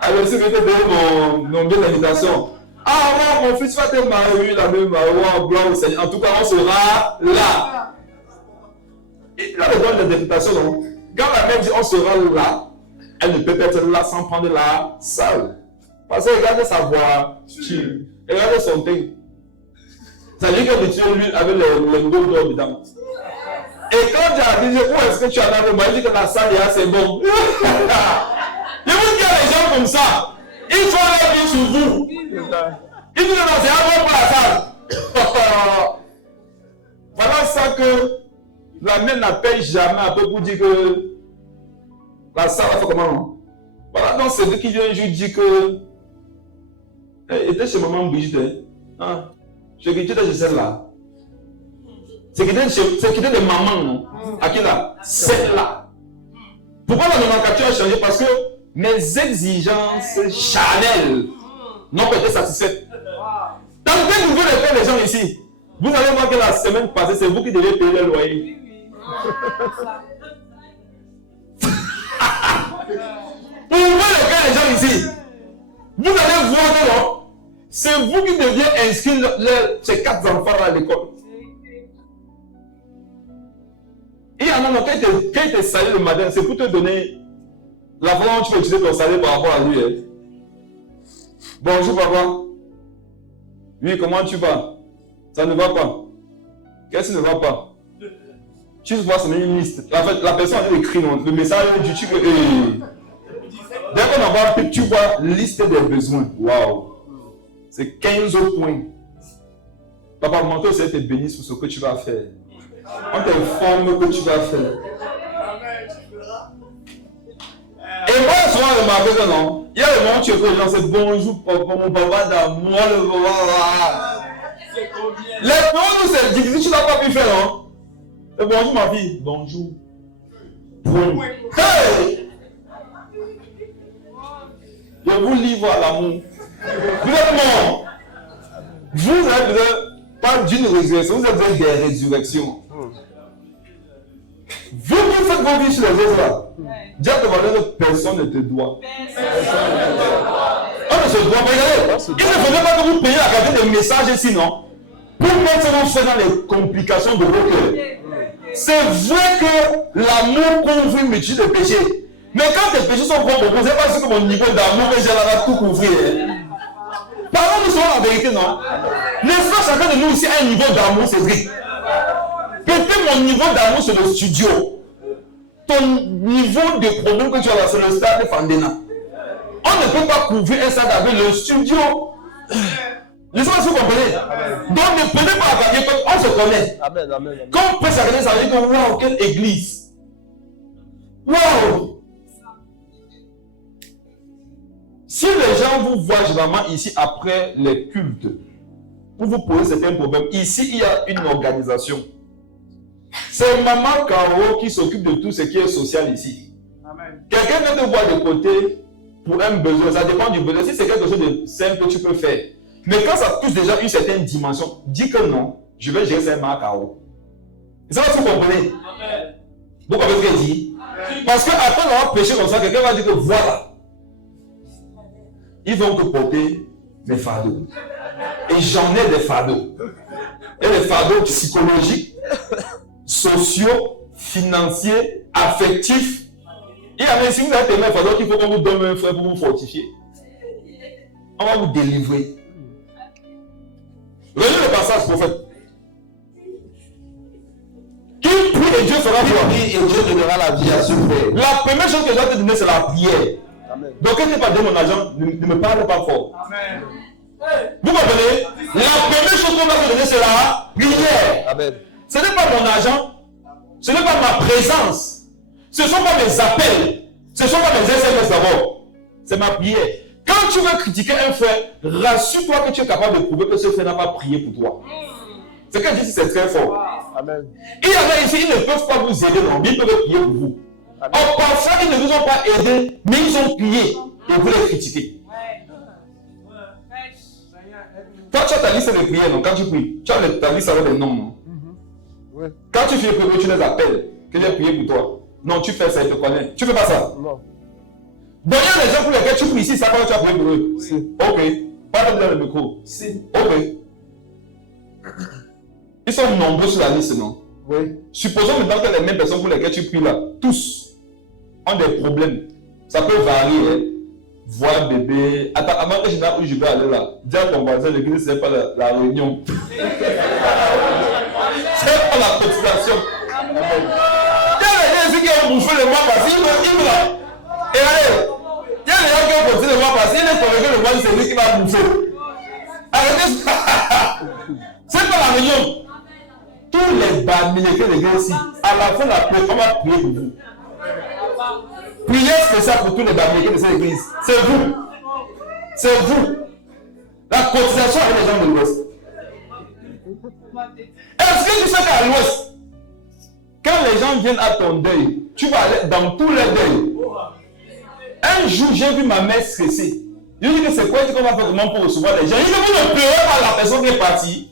alors si tu te donnes mon bien d'invitation. Ah ouais, mon fils va te marier, il a même marié, gloire au Seigneur. En tout cas, on sera là. Et là, le droit d'interprétation, non? Quand la mère dit on sera là, elle ne peut pas être là sans prendre la salle. Parce que regardez sa voiture, regardez son teint. Ça veut dire que tu es lui avec le dos d'or dedans. Et quand tu as dit, où est-ce que tu as là, il dit que la salle est assez bonne. Je vous dis à les gens comme ça, ils font leur vie sur vous. Ils disent non, c'est un bon pour la salle. Voilà ça que la mère n'appelle jamais un peu pour dire que la salle a fait comment. Voilà donc c'est lui qui vient un jour dire que il était chez maman Brigitte. Hein? Chez Brigitte, c'est celle-là. C'est qui était de maman, non? À qui là? Celle-là. Pourquoi la nomenclature a changé? Parce que mes exigences charnelles n'ont pas été satisfaites. Dans quel niveau de paix les gens ici? Vous allez voir que la semaine passée, c'est vous qui devez payer le loyer. Pour voir le cas des gens ici, vous allez voir que non, c'est vous qui deviez inscrire ces 4 enfants à l'école. Et à un moment, quand il te salue le matin, c'est pour te donner la façon dont tu peux utiliser ton salaire par rapport à lui. Hein. Bonjour papa. Oui, comment tu vas? Ça ne va pas. Qu'est-ce qui ne va pas? Tu vois, c'est une liste. En fait, la personne a écrit le message du truc. Dès qu'on envoie un tu vois liste des besoins. Waouh! C'est 15 points. Papa, mon Dieu, c'est te bénir sur ce que tu vas faire. On t'informe que tu vas faire. Et moi, souvent, remarqué que non? Il y a le moment où tu écoutes les gens, c'est bonjour, papa, mon papa d'amour, le papa. Les moments où c'est difficile, tu n'as pas pu faire, non? Et bonjour, ma fille. Bonjour. Bon. Hey! Je vous livre à l'amour. Vous êtes mort. Vous êtes besoin, pas d'une résurrection, vous avez besoin des résurrections. Vous qui faites vos vies sur les autres là, Dieu te demande que personne ne te doit. On ne se doit pas. Regardez, il ne faudrait pas que vous payiez à regarder des messages ici, non? Pour mettre vos frères dans les complications de vos cœurs. C'est vrai que l'amour couvre une multitude de péchés. Mais quand tes péchés sont propres, vous ne savez pas ce que mon niveau d'amour que j'ai là va tout couvrir. Parlons-nous sur la vérité, non? N'est-ce pas chacun de nous ici a un niveau d'amour, Cédric? Peut-être mon niveau d'amour c'est le studio. Ton niveau de problème que tu as là, c'est le stade de Fandena. On ne peut pas couvrir un stade avec le studio. Je sais pas si vous comprenez. Donc ne prenez pas à gagner, on se connaît. Amen, amen, amen. Quand on peut s'arrêter, ça veut dire que waouh, quelle église. Waouh. Si les gens vous voient généralement ici après les cultes, pour vous poser certains problèmes, ici il y a une organisation. C'est Maman Caro qui s'occupe de tout ce qui est social ici. Quelqu'un vient te voir de côté pour un besoin, ça dépend du besoin. Si c'est quelque chose de simple, tu peux faire. Mais quand ça touche déjà une certaine dimension, dis que non, je vais gérer ça Maman Caro. C'est ça que vous comprenez? Vous comprenez ce qu'elle dit? Parce qu'après avoir péché comme ça, quelqu'un va dire que voilà, ils vont te porter des fardeaux. Et j'en ai des fardeaux. Et des fardeaux psychologiques, sociaux, financiers, affectifs. Il y a même si vous avez tellement de fardeaux qu'il faut qu'on vous donne un frère pour vous fortifier. On va vous délivrer. Regardez le passage, prophète. Qui prie et Dieu fera foi. Et Dieu donnera la vie à ce frère. La première chose que je dois te donner, c'est la prière. Amen. Donc, quand tu n'es pas donné mon argent, ne me parle pas fort. Amen. Vous comprenez? La première chose qu'on va te donner, c'est la prière. Amen. Ce n'est pas mon argent, ce n'est pas ma présence, ce ne sont pas mes appels, ce ne sont pas mes SMS d'abord. C'est ma prière. Quand tu veux critiquer un frère, rassure-toi que tu es capable de prouver que ce frère n'a pas prié pour toi. Ce que je dis, c'est très fort. Amen. Il y en a ici, ils ne peuvent pas vous aider, non, mais ils peuvent prier pour vous. Or, parfois, ils ne vous ont pas aidé, mais ils ont prié et vous les critiquez. Toi, tu as ta liste de prières, non? Quand tu pries, tu as ta liste avec des noms, non? Oui. Quand tu fais prier, tu les appelles, que j'ai prié pour toi. Non, tu fais ça, ils te connaissent. Tu fais pas ça? Non. Donc, il y a des gens pour lesquels tu pries ici, ça va, tu as prié pour eux. Si. Ok. Parle dans le micro. Si. Ok. Ils sont nombreux sur la liste, non? Oui. Supposons maintenant que les mêmes personnes pour lesquelles tu pries là, tous ont des problèmes. Ça peut varier, hein. Voir bébé. Attends, avant que je n'aille où je vais aller là, dis à ton voisin, l'église, c'est pas la réunion. C'est pas la cotisation. Il y a des gens qui ont bouffé le mois passé, ils vont là. Et allez, il y a des gens qui ont bouffé le mois passé, ils les convaincu le mois, c'est lui qui va bouffer. Arrêtez ça. C'est pas la réunion. Tous les bamilekés de Dieu ici, à la fin de la prière, on va prier pour vous. Prière spéciale pour tous les bamilekés de cette église. C'est vous. C'est vous. La cotisation avec les gens de l'Ouest. Est-ce que tu sais qu'à l'Ouest, quand les gens viennent à ton deuil, tu vas aller dans tous les deuils. Un jour, j'ai vu ma mère stressée. Je lui ai dit que c'est quoi qu'on va faire comment pour recevoir les gens. Il dit que vous ne pleurez pas la personne qui est partie.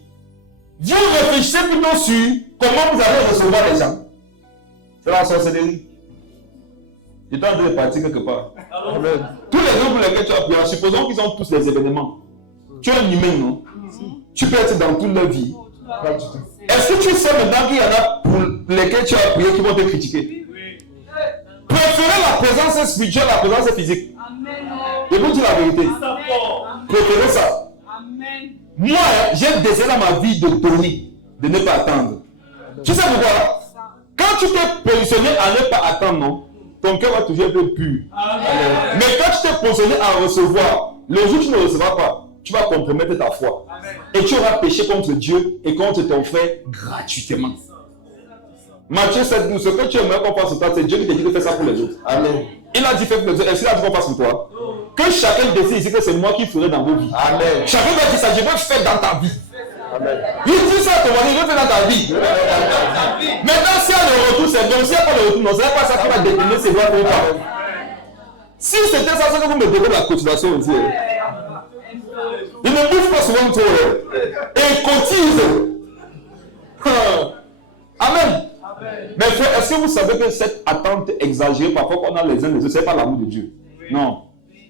Vous réfléchissez plutôt sur comment vous allez recevoir les gens. C'est la sorcellerie. Tu es en train de partir quelque part. Amen. Tous les gens pour lesquels tu as prié, supposons qu'ils ont tous des événements. Tu es un humain, non? Tu peux être dans toute leur vie. Est-ce que tu sais maintenant qu'il y en a pour lesquels tu as prié qui vont te critiquer? Préférez la présence spirituelle à la présence physique. Je vous dis la vérité. Préférez ça. Moi, j'ai décidé dans ma vie de donner, de ne pas attendre. Tu sais pourquoi? Quand tu t'es positionné à ne pas attendre, non, ton cœur va toujours être pur. Mais quand tu t'es positionné à recevoir, le jour où tu ne recevras pas, tu vas compromettre ta foi. Et tu auras péché contre Dieu et contre ton frère gratuitement. Matthieu 7, 12, ce que tu aimerais qu'on fasse sur toi, c'est Dieu qui te dit de faire ça pour les autres. Amen. Il a dit faites les autres. Est-ce qu'il a dit qu'on fasse pour toi? Que chacun décide ici que c'est moi qui ferai dans vos vies. Amen. Chacun va dire ça, je veux faire dans ta vie. Amen. Il dit ça à ton mari, il veut faire dans ta vie. Maintenant, s'il y a le retour, c'est bon. S'il n'y a pas de retour, non, c'est pas ça qui va déterminer ses voies pour toi. Si c'était ça, c'est que vous me donnez la cotisation aussi. Il ne bouffe pas souvent trop. Et cotise. Amen. Mais frère, est-ce que vous savez que cette attente exagérée parfois qu'on a les uns les autres, ce n'est pas l'amour de Dieu? Non.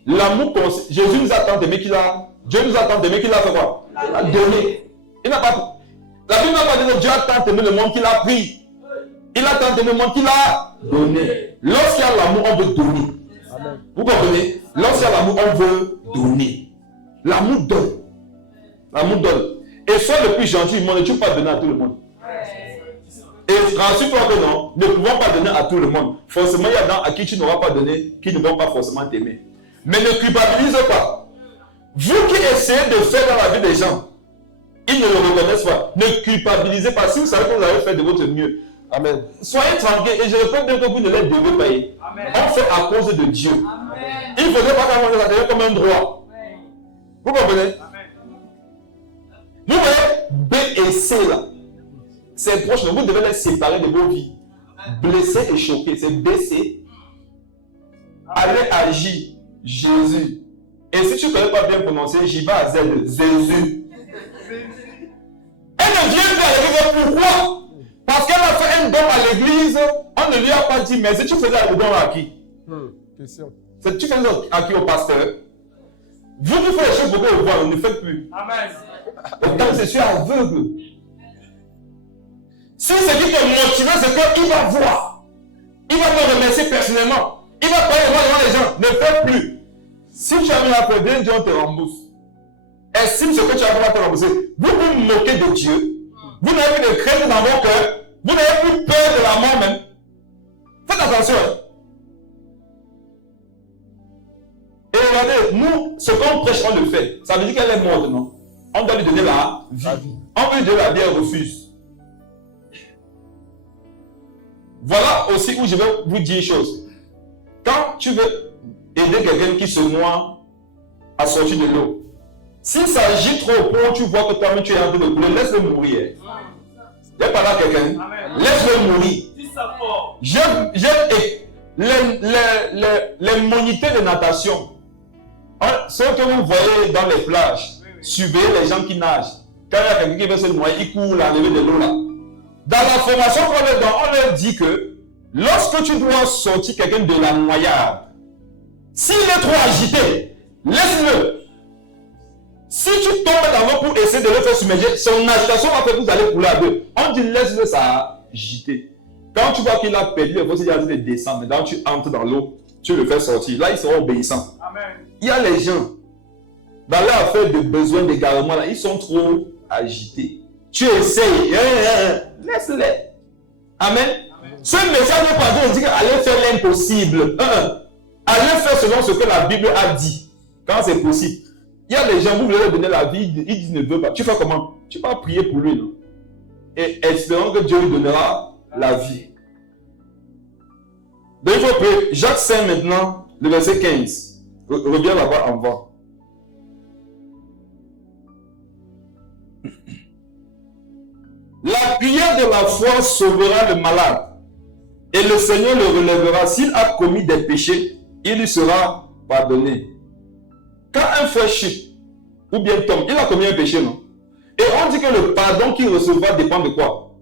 L'amour, Jésus nous a tant aimé qu'il a. Dieu nous a tant aimé qu'il a fait quoi? Il a donné. Il n'a pas. La Bible n'a pas dit que Dieu a tant aimé le monde qu'il a pris. Il a tant aimé le monde qu'il a donné. Lorsqu'il y a l'amour, on veut donner. Amen. Vous comprenez? Lorsqu'il y a l'amour, on veut donner. L'amour donne. L'amour donne. Et sois le plus gentil du monde, tu ne peux pas donner à tout le monde. Et rassure-toi que non, ne pouvons pas donner à tout le monde. Forcément, il y a des gens à qui tu n'auras pas donné, qui ne vont pas forcément t'aimer. Mais ne culpabilise pas. Vous qui essayez de faire dans la vie des gens, ils ne le reconnaissent pas. Ne culpabilisez pas. Si vous savez que vous avez fait de votre mieux, Amen. soyez tranquille. Et je répète bien que vous ne les devez pas payer. On fait à cause de Dieu. Amen. Il ne faudrait pas qu'à ça devient comme un droit. Vous comprenez? Vous voyez, B et C là. C'est proche, mais vous devez les séparer de vos vies. Blessé et choqué, c'est BC. Allez agir, Jésus. Et si tu ne connais pas bien prononcer, j'y vais à Z, Jésus. Elle ne vient plus à l'église, pourquoi? Parce qu'elle a fait un don à l'église, on ne lui a pas dit, mais si tu faisais le don à qui? Question. Tu faisais à qui? Au pasteur? Vous qui faites les choses pour que vous voyez, ne faites plus. Amen. Autant je suis aveugle. Si ce qui te motive, c'est qu'il va voir. Il va me remercier personnellement. Il va parler devant les gens. Ne fais plus. Si tu as mis la preuve, Dieu te rembourse. Estime ce que tu as fait, te rembourser. Vous vous moquez de Dieu. Vous n'avez plus de crainte dans vos cœurs. Vous n'avez plus peur de la mort même. Faites attention. Et regardez, nous, ce qu'on prêche, on le fait. Ça veut dire qu'elle est morte, non? On doit lui donner la vie. On veut lui donner la vie, elle refuse. Voilà aussi où je vais vous dire une chose. Quand tu veux aider quelqu'un qui se noie à sortir de l'eau, s'il s'agit trop au point où tu vois que toi-même tu es en train de couler, laisse-le mourir. Il y a pas là quelqu'un. Laisse-le mourir. J'aime les moniteurs de natation. Ceux que vous voyez dans les plages, surveillez les gens qui nagent. Quand il y a quelqu'un qui veut se noyer, il court à lever de l'eau là. Dans la formation qu'on est dans, on leur dit que lorsque tu dois sortir quelqu'un de la noyade, s'il est trop agité, laisse-le. Si tu tombes dans l'eau pour essayer de le faire submerger, son agitation va faire que vous allez couler à deux. On dit laisse-le s'agiter. Quand tu vois qu'il a perdu, il faut se dire de descendre. Maintenant tu entres dans l'eau, tu le fais sortir. Là, ils seront obéissants. Amen. Il y a les gens, dans leur affaire de besoin d'égarement, là, ils sont trop agités. Tu essayes, laisse-les. Amen. Ce message n'est pas de dire allez faire l'impossible. Allez faire selon ce que la Bible a dit. Quand c'est possible. Il y a des gens, vous voulez leur donner la vie, ils disent ne veut pas. Tu fais comment? Tu vas prier pour lui, non? Et espérons que Dieu lui donnera la vie. Donc il faut prier. Jacques 5 maintenant, le verset 15. Reviens là-bas en bas. La prière de la foi sauvera le malade et le Seigneur le relèvera. S'il a commis des péchés, il lui sera pardonné. Quand un frère chute ou bien tombe, il a commis un péché, non? Et on dit que le pardon qu'il recevra dépend de quoi?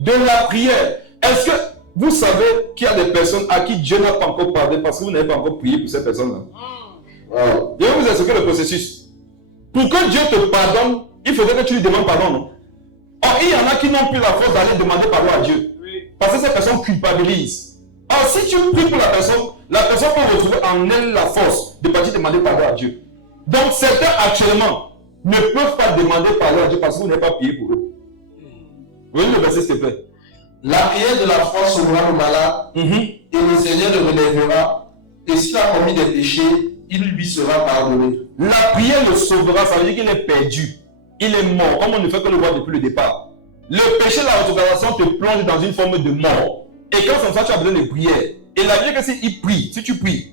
De la prière. Est-ce que vous savez qu'il y a des personnes à qui Dieu n'a pas encore pardonné parce que vous n'avez pas encore prié pour ces personnes-là? Je vais vous expliquer le processus. Pour que Dieu te pardonne, il faudrait que tu lui demandes pardon, non? Or, il y en a qui n'ont plus la force d'aller demander pardon à Dieu. Parce que ces personnes culpabilisent. Or, si tu pries pour la personne peut retrouver en elle la force de partir demander pardon à Dieu. Donc, certains actuellement ne peuvent pas demander pardon à Dieu parce que vous n'avez pas prié pour eux. Vous voyez le verset, s'il te plaît. La prière de la foi sauvera le malade et le Seigneur le relèvera. Et s'il a commis des péchés, il lui sera pardonné. La prière le sauvera, ça veut dire qu'il est perdu. Il est mort, comme on ne fait que le voir depuis le départ. Le péché de la rétrogradation te plonge dans une forme de mort. Et quand ça, tu as besoin de prière. Et la Bible dit que s'il prie, si tu pries,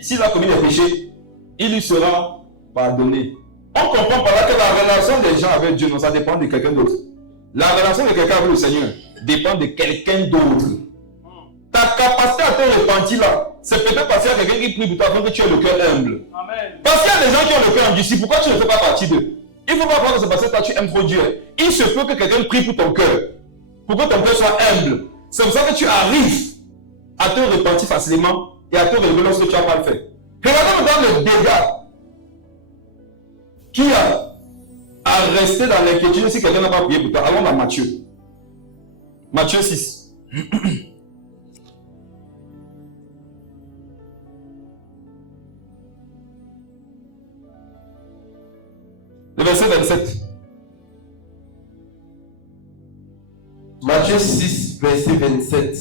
s'il a commis des péchés, il lui sera pardonné. On comprend par là que la relation des gens avec Dieu, non, ça dépend de quelqu'un d'autre. La relation de quelqu'un avec le Seigneur dépend de quelqu'un d'autre. Ta capacité à te repentir là, c'est peut-être parce qu'il y a quelqu'un qui prie pour toi afin que tu aies le cœur humble. Amen. Parce qu'il y a des gens qui ont le cœur endurci, pourquoi tu ne fais pas partie d'eux? Il ne faut pas croire que c'est parce que toi tu aimes trop Dieu. Il se peut que quelqu'un prie pour ton cœur, pour que ton cœur soit humble. C'est pour ça que tu arrives à te repentir facilement et à te révéler lorsque tu n'as pas le fait. Regardez dans le dégât qui a à rester dans l'inquiétude si quelqu'un n'a pas prié pour toi. Allons dans Matthieu. Matthieu 6. Le verset 27. Matthieu 6, verset 27.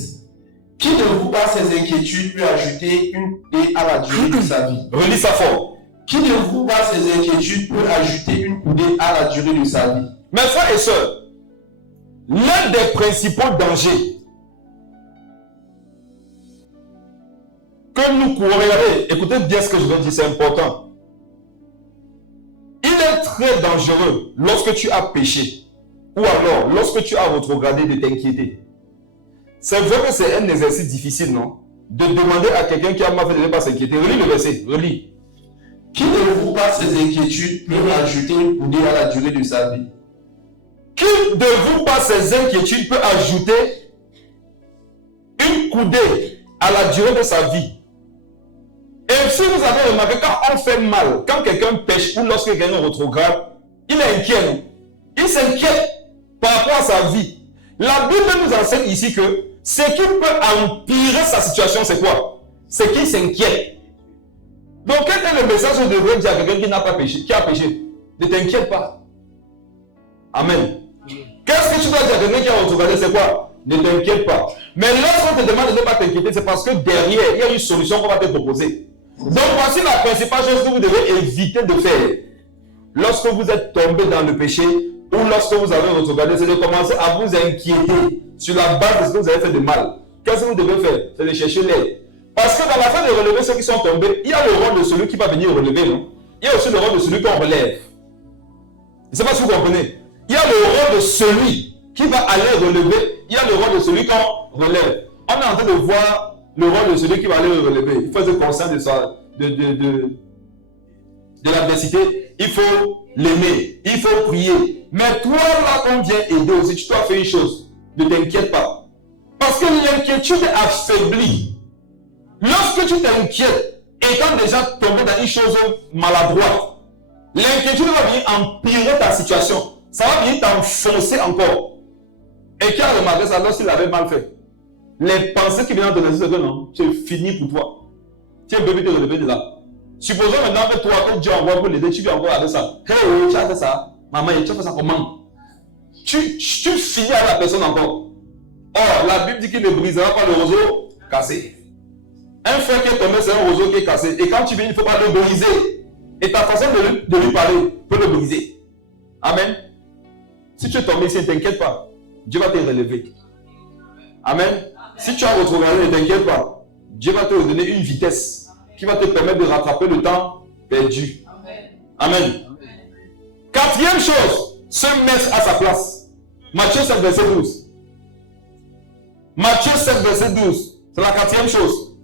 Qui de vous, par ses inquiétudes, peut ajouter une coudée à la durée de sa vie? Relis ça fort. Qui de vous, par ses inquiétudes, peut ajouter une coudée à la durée de sa vie? Mes frères et sœurs, l'un des principaux dangers que nous courons, regardez, écoutez bien ce que je vais dire, c'est important. Il est très dangereux lorsque tu as péché, ou alors lorsque tu as rétrogradé de t'inquiéter. C'est vrai que c'est un exercice difficile, non? De demander à quelqu'un qui a mal fait de ne pas s'inquiéter. Relis le verset, relis. Qui de vous, par ses inquiétudes, peut ajouter une coudée à la durée de sa vie? Qui de vous, par ses inquiétudes, peut ajouter une coudée à la durée de sa vie? Et si vous avez remarqué, quand on fait mal, quand quelqu'un pêche ou lorsque quelqu'un rétrograde, il est inquiet, non? Il s'inquiète par rapport à sa vie. La Bible nous enseigne ici que ce qui peut empirer sa situation, c'est quoi? C'est qu'il s'inquiète. Donc, quel est le message que je devrais dire à quelqu'un qui n'a pas péché, qui a péché? Ne t'inquiète pas. Amen. Qu'est-ce que tu dois dire à quelqu'un qui a rétrogradé? C'est quoi? Ne t'inquiète pas. Mais lorsqu'on te demande de ne pas t'inquiéter, c'est parce que derrière, il y a une solution qu'on va te proposer. Donc, voici la principale chose que vous devez éviter de faire. Lorsque vous êtes tombé dans le péché, ou lorsque vous avez rétrogradé, c'est de commencer à vous inquiéter sur la base de ce que vous avez fait de mal. Qu'est-ce que vous devez faire? C'est de chercher l'aide. Parce que dans la fin de relever ceux qui sont tombés, il y a le rôle de celui qui va venir relever, non? Il y a aussi le rôle de celui qu'on relève. Je ne sais pas si vous comprenez. Il y a le rôle de celui qui va aller relever. Il y a le rôle de celui qu'on relève. On est en train de voir le rôle de celui qui va aller relever. Il faut être conscient de l'adversité. Il faut l'aimer. Il faut prier. Mais toi, là, on vient aider aussi. Tu dois faire une chose. Ne t'inquiète pas. Parce que l'inquiétude affaiblit. Lorsque tu t'inquiètes, étant déjà tombé dans une chose maladroite, l'inquiétude va venir empirer ta situation. Ça va venir t'enfoncer encore. Et qui a remarqué ça lorsqu'il avait mal fait? Les pensées qui viennent te laisser, c'est que non, c'est fini pour toi. Tu es bébé de relever de là. Supposons maintenant que toi, quand Dieu envoie pour l'aider, tu viens encore avec ça. Hey, tu as fait ça. Maman, tu as fait ça comment? Tu finis avec la personne encore. Or, la Bible dit qu'il ne brisera pas le roseau cassé. Un frère qui est tombé, c'est un roseau qui est cassé. Et quand tu viens, il ne faut pas le briser. Et ta façon de lui parler peut le briser. Amen. Si tu es tombé ici, ne t'inquiète pas. Dieu va te relever. Amen. Si tu as retrouvé, ne t'inquiète pas. Dieu va te donner une vitesse qui va te permettre de rattraper le temps perdu. Amen. Quatrième chose, se mettre à sa place. Matthieu 7, verset 12. Matthieu 7, verset 12. C'est la quatrième chose.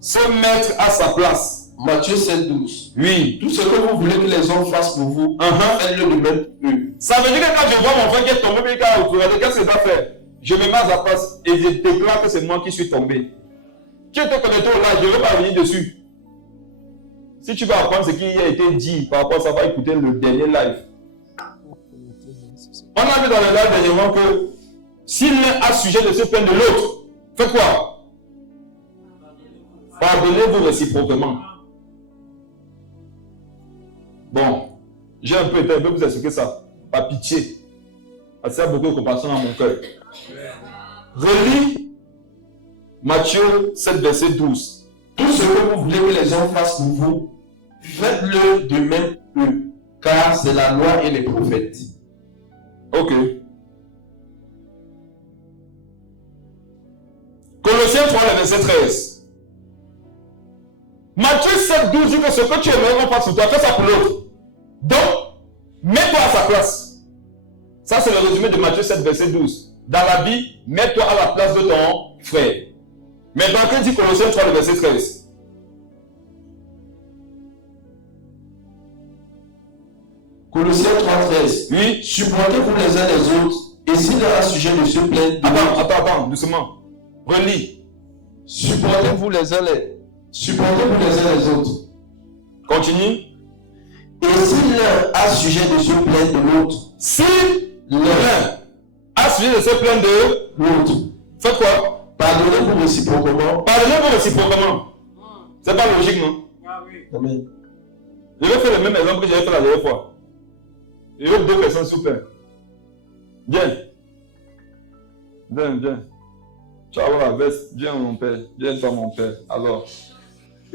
Se mettre à sa place. Matthieu 7, 12. Oui. Tout ce que vous voulez que les hommes fassent pour vous, faites-le de même pour eux. Ça veut dire que quand je vois mon frère qui est tombé, mais qui a retrouvé, qu'est-ce qu'il va faire? Je me mets à sa place et je déclare que c'est moi qui suis tombé. Qui te connaît là, je ne vais pas venir dessus. Si tu veux apprendre ce qui a été dit par rapport à ça, va écouter le dernier live. On a vu dans le live dernièrement que s'il l'un a sujet de se plaindre de l'autre, faites quoi? Pardonnez-vous réciproquement. Bon, j'ai un peu vous expliquer ça. Par pitié. Parce qu'il y a beaucoup de compassion dans mon cœur. Relis Matthieu 7, verset 12. Tout ce que vous voulez que les hommes fassent pour vous, faites-le de même eux, car c'est la loi et les prophètes. Ok. Colossiens 3, le verset 13. Matthieu 7, 12 dit que ce que tu aimerais qu'on fasse pour toi, fais ça pour l'autre. Donc, mets-toi à sa place. Ça, c'est le résumé de Matthieu 7, verset 12. Dans la vie, mets-toi à la place de ton frère. Maintenant, que dit Colossiens 3, le verset 13? Colossiens 3,13. Oui. Supportez-vous les uns les autres, et s'il y a un sujet de se plaindre. Attends, doucement. Relis. Supportez-vous les uns les autres. Continue. Et si l'un a sujet de se plaindre de l'autre. Si l'un a sujet de se plaindre de l'autre. Faites quoi? Pardonnez-vous réciproquement. Pardonnez-vous réciproquement. C'est pas logique, non? Ah oui. Amen. Je vais faire le même exemple que j'avais fait la dernière fois. Il y a 2 personnes, s'il vous plaît. Viens. Viens. Tu vas avoir la veste. Viens, mon père. Viens, toi, mon père. Alors,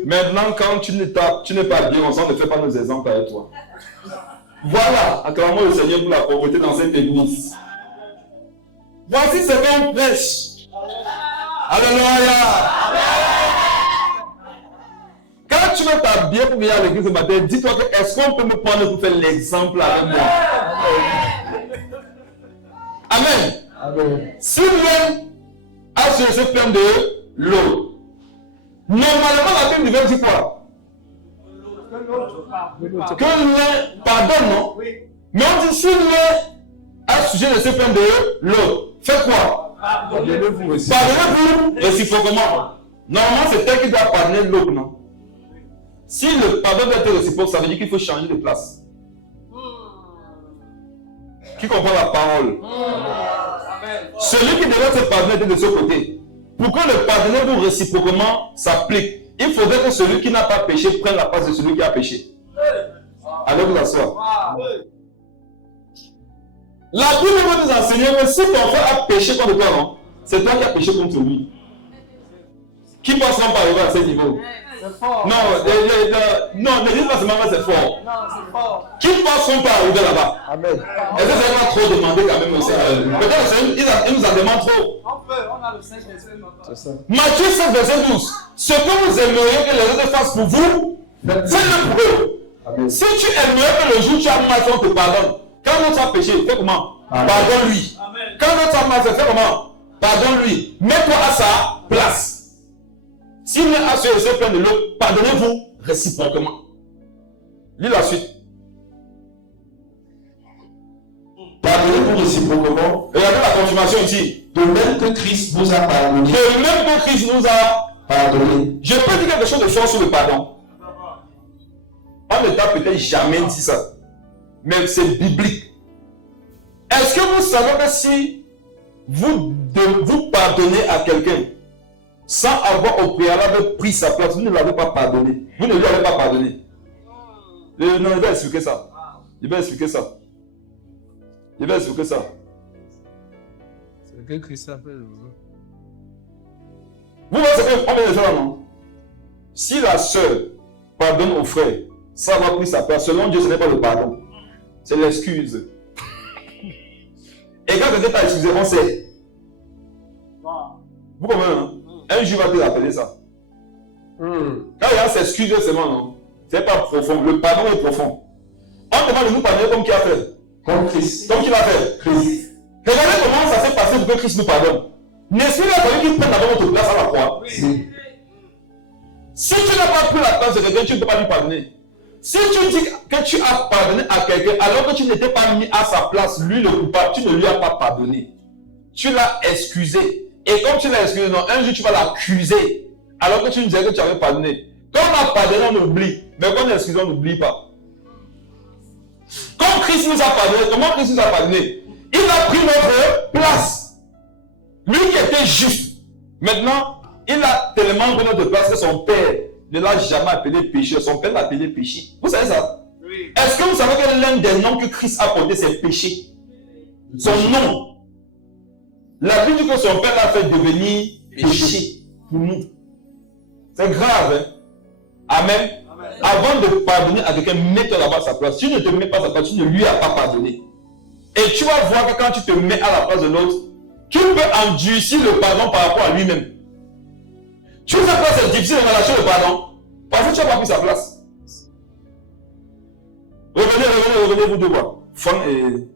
maintenant, quand tu n'es pas bien, on ne fait pas nos exemples avec toi. Voilà, acclamons le Seigneur pour la pauvreté dans cette église. Voici ce qu'on prêche. Alléluia. Quand tu vas t'habiller pour venir à l'église ce matin, dis-toi que est-ce qu'on peut me prendre pour faire l'exemple avec moi? Amen. Amen. Si l'un a se plaindre de l'eau, normalement la Bible dit quoi? Que l'un pardonne, non? Oui. Mais on dit si l'un a sujet de se plaindre de l'eau, fais quoi? Pardonnez-vous aussi. Pardonnez-vous réciproquement. Normalement, c'est elle qui doit pardonner l'autre, non? Si le pardon doit être réciproque, ça veut dire qu'il faut changer de place. Qui comprend la parole? Celui qui devrait se pardonner était de ce côté. Pour que le pardonnez-vous réciproquement s'applique, il faudrait que celui qui n'a pas péché prenne la place de celui qui a péché. Alors vous asseoir. La Bible va nous enseigner que si ton frère a péché contre toi, non, c'est toi qui as péché contre lui. Qui passeront par arriver à ce niveau? C'est fort. Non, ne dites pas seulement que c'est fort. Non, c'est fort. Qui passeront par arriver là-bas? Amen. Est-ce que ça va trop demander quand même au Seigneur? Peut-être que il nous en demande trop. On a le Saint-Esprit. C'est ça. Matthieu 7, verset 12. Ce que vous aimeriez que les autres fassent pour vous, faites-le pour eux. Amen. Si tu aimerais que le jour où tu as mal fait, on te pardonne. Quand l'autre a péché, fais comment? Amen. Pardonne-lui. Quand l'autre a mal fait, fais comment? Pardonne-lui. Mets-toi à sa place. S'il n'est à se plaindre de l'autre, pardonnez-vous réciproquement. Lis la suite. Pardonnez-vous réciproquement. Regardez la confirmation ici. De même que Christ vous a pardonné. De même que Christ nous a Pardonné. Je peux dire quelque chose de fort sur le pardon. On ne t'a peut-être jamais dit ça. Mais c'est biblique. Est-ce que vous savez que si vous pardonnez à quelqu'un sans avoir au préalable pris sa place, vous ne l'avez pas pardonné. Vous ne lui avez pas pardonné. Non, je vais expliquer ça. Je vais expliquer ça. C'est ce que Christ a fait. Vous voyez ce qu'on vient de faire, non? Si la sœur pardonne au frère sans avoir pris sa place, selon Dieu, ce n'est pas le pardon. C'est l'excuse. Et quand quelqu'un t'a excusé, on sait. Vous comprenez, non? Un jour va te rappeler ça. Quand il y a cette excuse, c'est bon, non? C'est pas profond. Le pardon est profond. On demande de nous pardonner comme qui a fait. Comme Christ. Comme qui l'a fait. Christ. Regardez comment ça s'est passé pour que Christ nous pardonne. N'est-ce pas fallu qu'il prenne d'abord notre place à la croix? Oui. Si tu n'as pas pris la place de quelqu'un, tu ne peux pas lui pardonner. Si tu dis que tu as pardonné à quelqu'un alors que tu n'étais pas mis à sa place, lui le coupable, tu ne lui as pas pardonné. Tu l'as excusé. Et comme tu l'as excusé, non, un jour tu vas l'accuser alors que tu nous disais que tu avais pardonné. Quand on a pardonné, on oublie. Mais quand on est excusé, on n'oublie pas. Comme Christ nous a pardonné, comment Christ nous a pardonné? Il a pris notre place. Lui qui était juste. Maintenant, il a tellement pris notre place que son père ne l'a jamais appelé péché. Son père l'a appelé péché. Vous savez ça? Oui. Est-ce que vous savez que l'un des noms que Christ a porté, c'est péché? Son nom. La Bible dit que son père l'a fait devenir péché pour nous. C'est grave. Hein? Amen. Avant de pardonner à quelqu'un, mets-toi là-bas à sa place. Si tu ne te mets pas à sa place, tu ne lui as pas pardonné. Et tu vas voir que quand tu te mets à la place de l'autre, tu peux endurcir le pardon par rapport à lui-même. difficile de relâcher le pardon? Parce que tu n'as pas pris sa place. Revenez, vous deux, quoi. Fon et...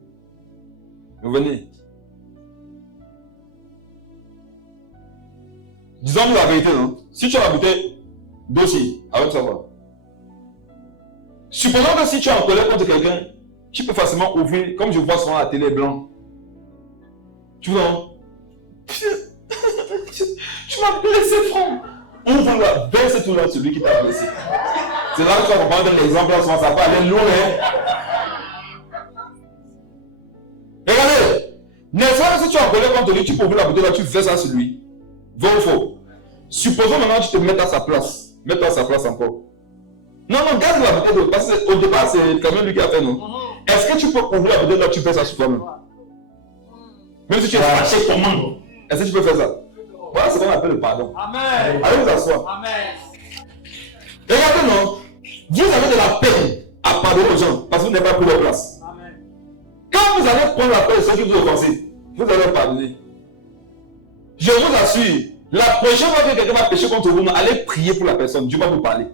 Revenez. Disons-nous la vérité, non? Si tu as la bouteille dossier, avec ça, voilà. Supposons que si tu es en colère contre quelqu'un, tu peux facilement ouvrir, comme je vois souvent à la télé blanc. Tu vois? Tu m'as blessé, frère. Ouvre-la, verse tout là celui qui t'a blessé. C'est là que tu vas comprendre l'exemple, là, ça peut aller loin, hein? Regardez, n'est-ce pas que si tu es en colère contre lui, tu peux ouvrir la bouteille là, tu verses ça sur lui. Vrai ou faux? Supposons maintenant que tu te mets à sa place. Mets-toi à sa place encore. Non, garde la bouteille d'eau. Parce qu'au départ, c'est quand même lui qui a fait, non? Est-ce que tu peux ouvrir la bouteille là, tu fais ça sur toi-même? Même si tu es fâché, comment? Est-ce que tu peux faire ça? Voilà ce qu'on appelle le pardon. Amen. Allez vous asseoir. Amen. Regardez, non? Vous avez de la peine à pardonner aux gens parce que vous n'avez pas pris leur place. Amen. Quand vous allez prendre la peine de ceux qui vous offensent, vous allez pardonner. Je vous assure, la prochaine fois que quelqu'un va pécher contre vous, allez prier pour la personne. Dieu va vous parler.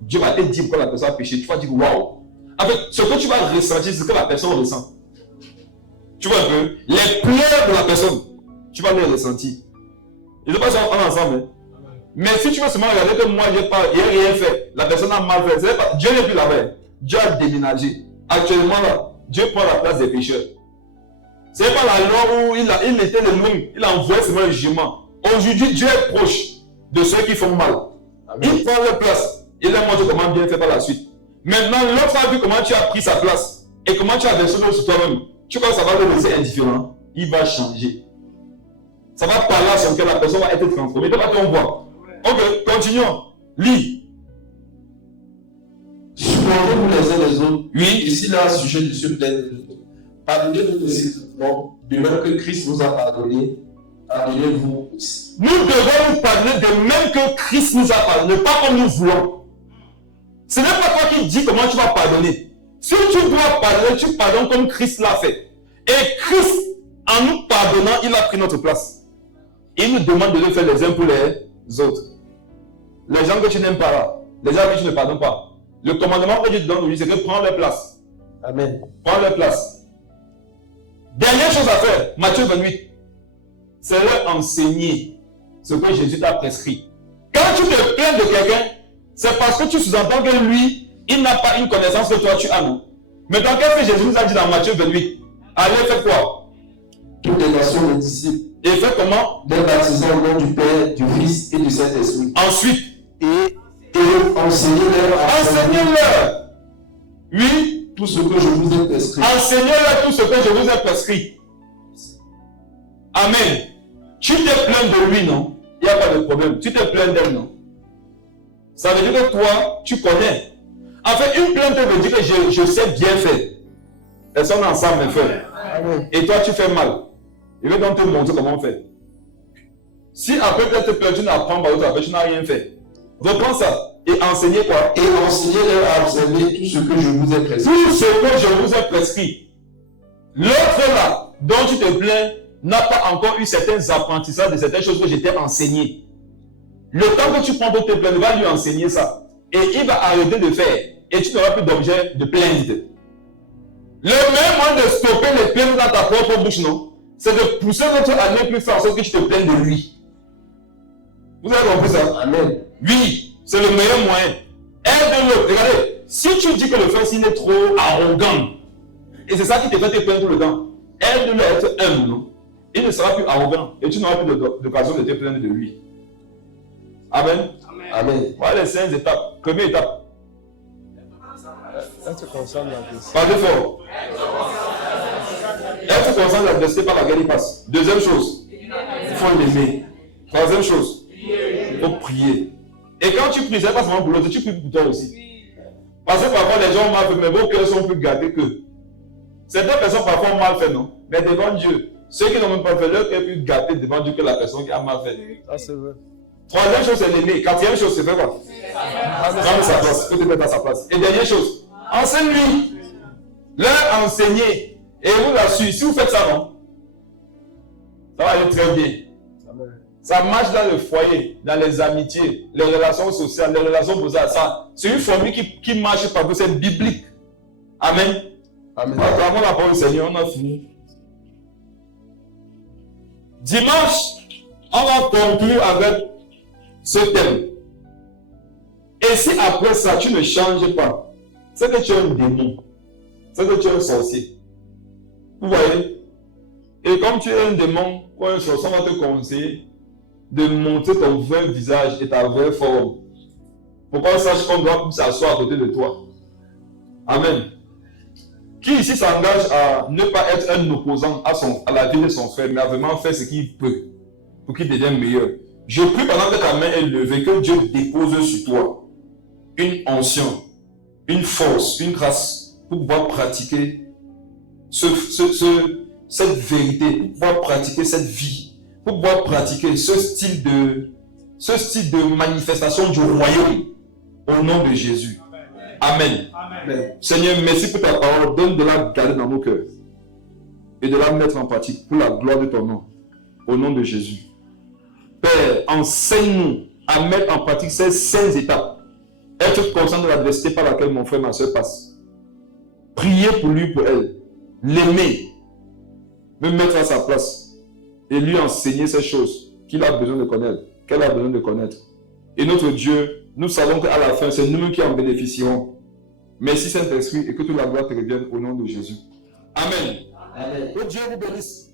Dieu va te dire pourquoi la personne a péché. Tu vas dire waouh. En fait, ce que tu vas ressentir, c'est ce que la personne ressent. Tu vois un peu? Les pleurs de la personne, tu vas les ressentir. Ils ne sont pas ensemble. Hein? Mais si tu veux seulement regarder que moi, je n'ai rien fait, la personne a mal fait, pas, Dieu n'est plus là-bas. Dieu a déménagé. Actuellement, là, Dieu prend la place des pécheurs. Ce n'est pas la loi où il était le nom, il a envoyé seulement le jugement. Aujourd'hui, Dieu est proche de ceux qui font mal. Amen. Il prend leur place. Il leur montre comment bien faire par la suite. Maintenant, l'autre a vu comment tu as pris sa place et comment tu as versé l'eau sur toi-même. Tu vois, ça va le laisser indifférent. Il va changer. Ça va parler à son cœur, la personne va être transformée. Tu vas te voir. Ok, continuons. Lis. Supportez-vous les uns les autres. Oui. Et s'il a un sujet de se plaindre, pardonnez-vous réciproquement, de même que Christ vous a pardonné, pardonnez-vous aussi. Nous devons nous pardonner de même que Christ nous a pardonné, pas comme nous voulons. Ce n'est pas toi qui dis comment tu vas pardonner. Si tu dois pardonner, tu pardonnes comme Christ l'a fait. Et Christ, en nous pardonnant, il a pris notre place. Il nous demande de le faire les uns pour les autres. Les gens que tu n'aimes pas là, les gens que tu ne pardonnes pas. Le commandement que Dieu te donne aujourd'hui, c'est que prends leur place. Amen. Prends leur place. Dernière chose à faire, Matthieu 28. C'est leur enseigner ce que Jésus t'a prescrit. Quand tu te plains de quelqu'un, c'est parce que tu sous-entends que lui, il n'a pas une connaissance que toi tu as, non? Maintenant, qu'est-ce que Jésus nous a dit dans Matthieu 28? Allez, faites quoi? Toutes les nations des disciples. Et faites comment? Les baptisants au nom du Père, du Fils et du Saint-Esprit. Ensuite, Et enseignez-leur. Enseignez-leur. Oui. Tout ce que je vous ai prescrit. Enseignez-leur tout ce que je vous ai prescrit. Amen. Tu te plains de lui, non? Il n'y a pas de problème. Tu te plains d'elle, non? Ça veut dire que toi, tu connais. En fait, une plainte veut dire que je sais bien faire. Elles sont ensemble, mes frères. Et toi, tu fais mal. Je vais donc te montrer comment on fait. Si après tu te plains, tu n'apprends pas, tu n'as rien fait. Reprends ça et enseignez quoi? Et enseignez-leur à observer tout ce que je vous ai prescrit. Tout ce que je vous ai prescrit. L'autre là, dont tu te plains, n'a pas encore eu certains apprentissages de certaines choses que je t'ai enseignées. Le temps que tu prends pour te plaindre, va lui enseigner ça. Et il va arrêter de faire. Et tu n'auras plus d'objet de plainte. Le meilleur moyen de stopper les plaintes dans ta propre bouche, non? C'est de pousser l'autre à ne plus faire en sorte que tu te plaignes de lui. Vous avez compris ça? Amen. Oui, c'est le meilleur moyen. Aide-le. Regardez, si tu dis que le frère s'il est trop arrogant, et c'est ça qui te fait te plaindre tout le temps, aide-le à être humble, non? Il ne sera plus arrogant et tu n'auras plus d'occasion de te plaindre de lui. Amen. Amen. Voilà les 5 étapes. Première étape. Être conscient de l'adversité. Parlez fort. Être conscient de l'adversité par laquelle il passe. Deuxième chose, il faut l'aimer. Troisième chose, il faut prier. Et quand tu pries, ce n'est pas seulement pour l'autre, tu pries pour toi aussi. Parce que parfois les gens ont mal fait, mais vos cœurs sont plus gâtés qu'eux. Certaines personnes parfois ont mal fait, non? Mais devant Dieu, ceux qui n'ont même pas fait, leur cœur est plus gâté devant Dieu que la personne qui a mal fait. Ça, c'est vrai. Troisième chose, c'est l'aimer. Quatrième chose, c'est faire quoi? Prendre sa place. Faut te mettre à sa place. Et dernière chose, enseigne-lui. Leur enseigner. Et vous l'assure, si vous faites ça, non? Ça va aller très bien. Ça marche dans le foyer, dans les amitiés, les relations sociales, les relations pour ça. C'est une formule qui marche partout, c'est biblique. Amen. Amen. Acclamons la parole du Seigneur, on a fini. Dimanche, on va conclure avec ce thème. Et si après ça, tu ne changes pas, c'est que tu es un démon, c'est que tu es un sorcier. Vous voyez? Et comme tu es un démon ou un sorcier, on va te conseiller de montrer ton vrai visage et ta vraie forme. Pour qu'on sache qu'on doit s'asseoir à côté de toi. Amen. Qui ici s'engage à ne pas être un opposant à la vie de son frère, mais à vraiment faire ce qu'il peut pour qu'il devienne meilleur? Je prie pendant que ta main est levée, que Dieu dépose sur toi une onction, une force, une grâce pour pouvoir pratiquer cette vérité, pour pouvoir pratiquer cette vie, pour pouvoir pratiquer ce style de manifestation du royaume au nom de Jésus. Amen. Amen. Seigneur, merci pour ta parole. Donne de la garder dans nos cœurs et de la mettre en pratique pour la gloire de ton nom. Au nom de Jésus. Père, enseigne-nous à mettre en pratique ces 5 étapes. Être conscient de l'adversité par laquelle mon frère, ma soeur passe. Prier pour lui, pour elle. L'aimer. Me mettre à sa place. Et lui enseigner ces choses qu'il a besoin de connaître. Qu'elle a besoin de connaître. Et notre Dieu, nous savons qu'à la fin, c'est nous qui en bénéficierons. Merci Saint-Esprit et que toute la gloire te revienne au nom de Jésus. Amen. Amen. Que Dieu vous bénisse.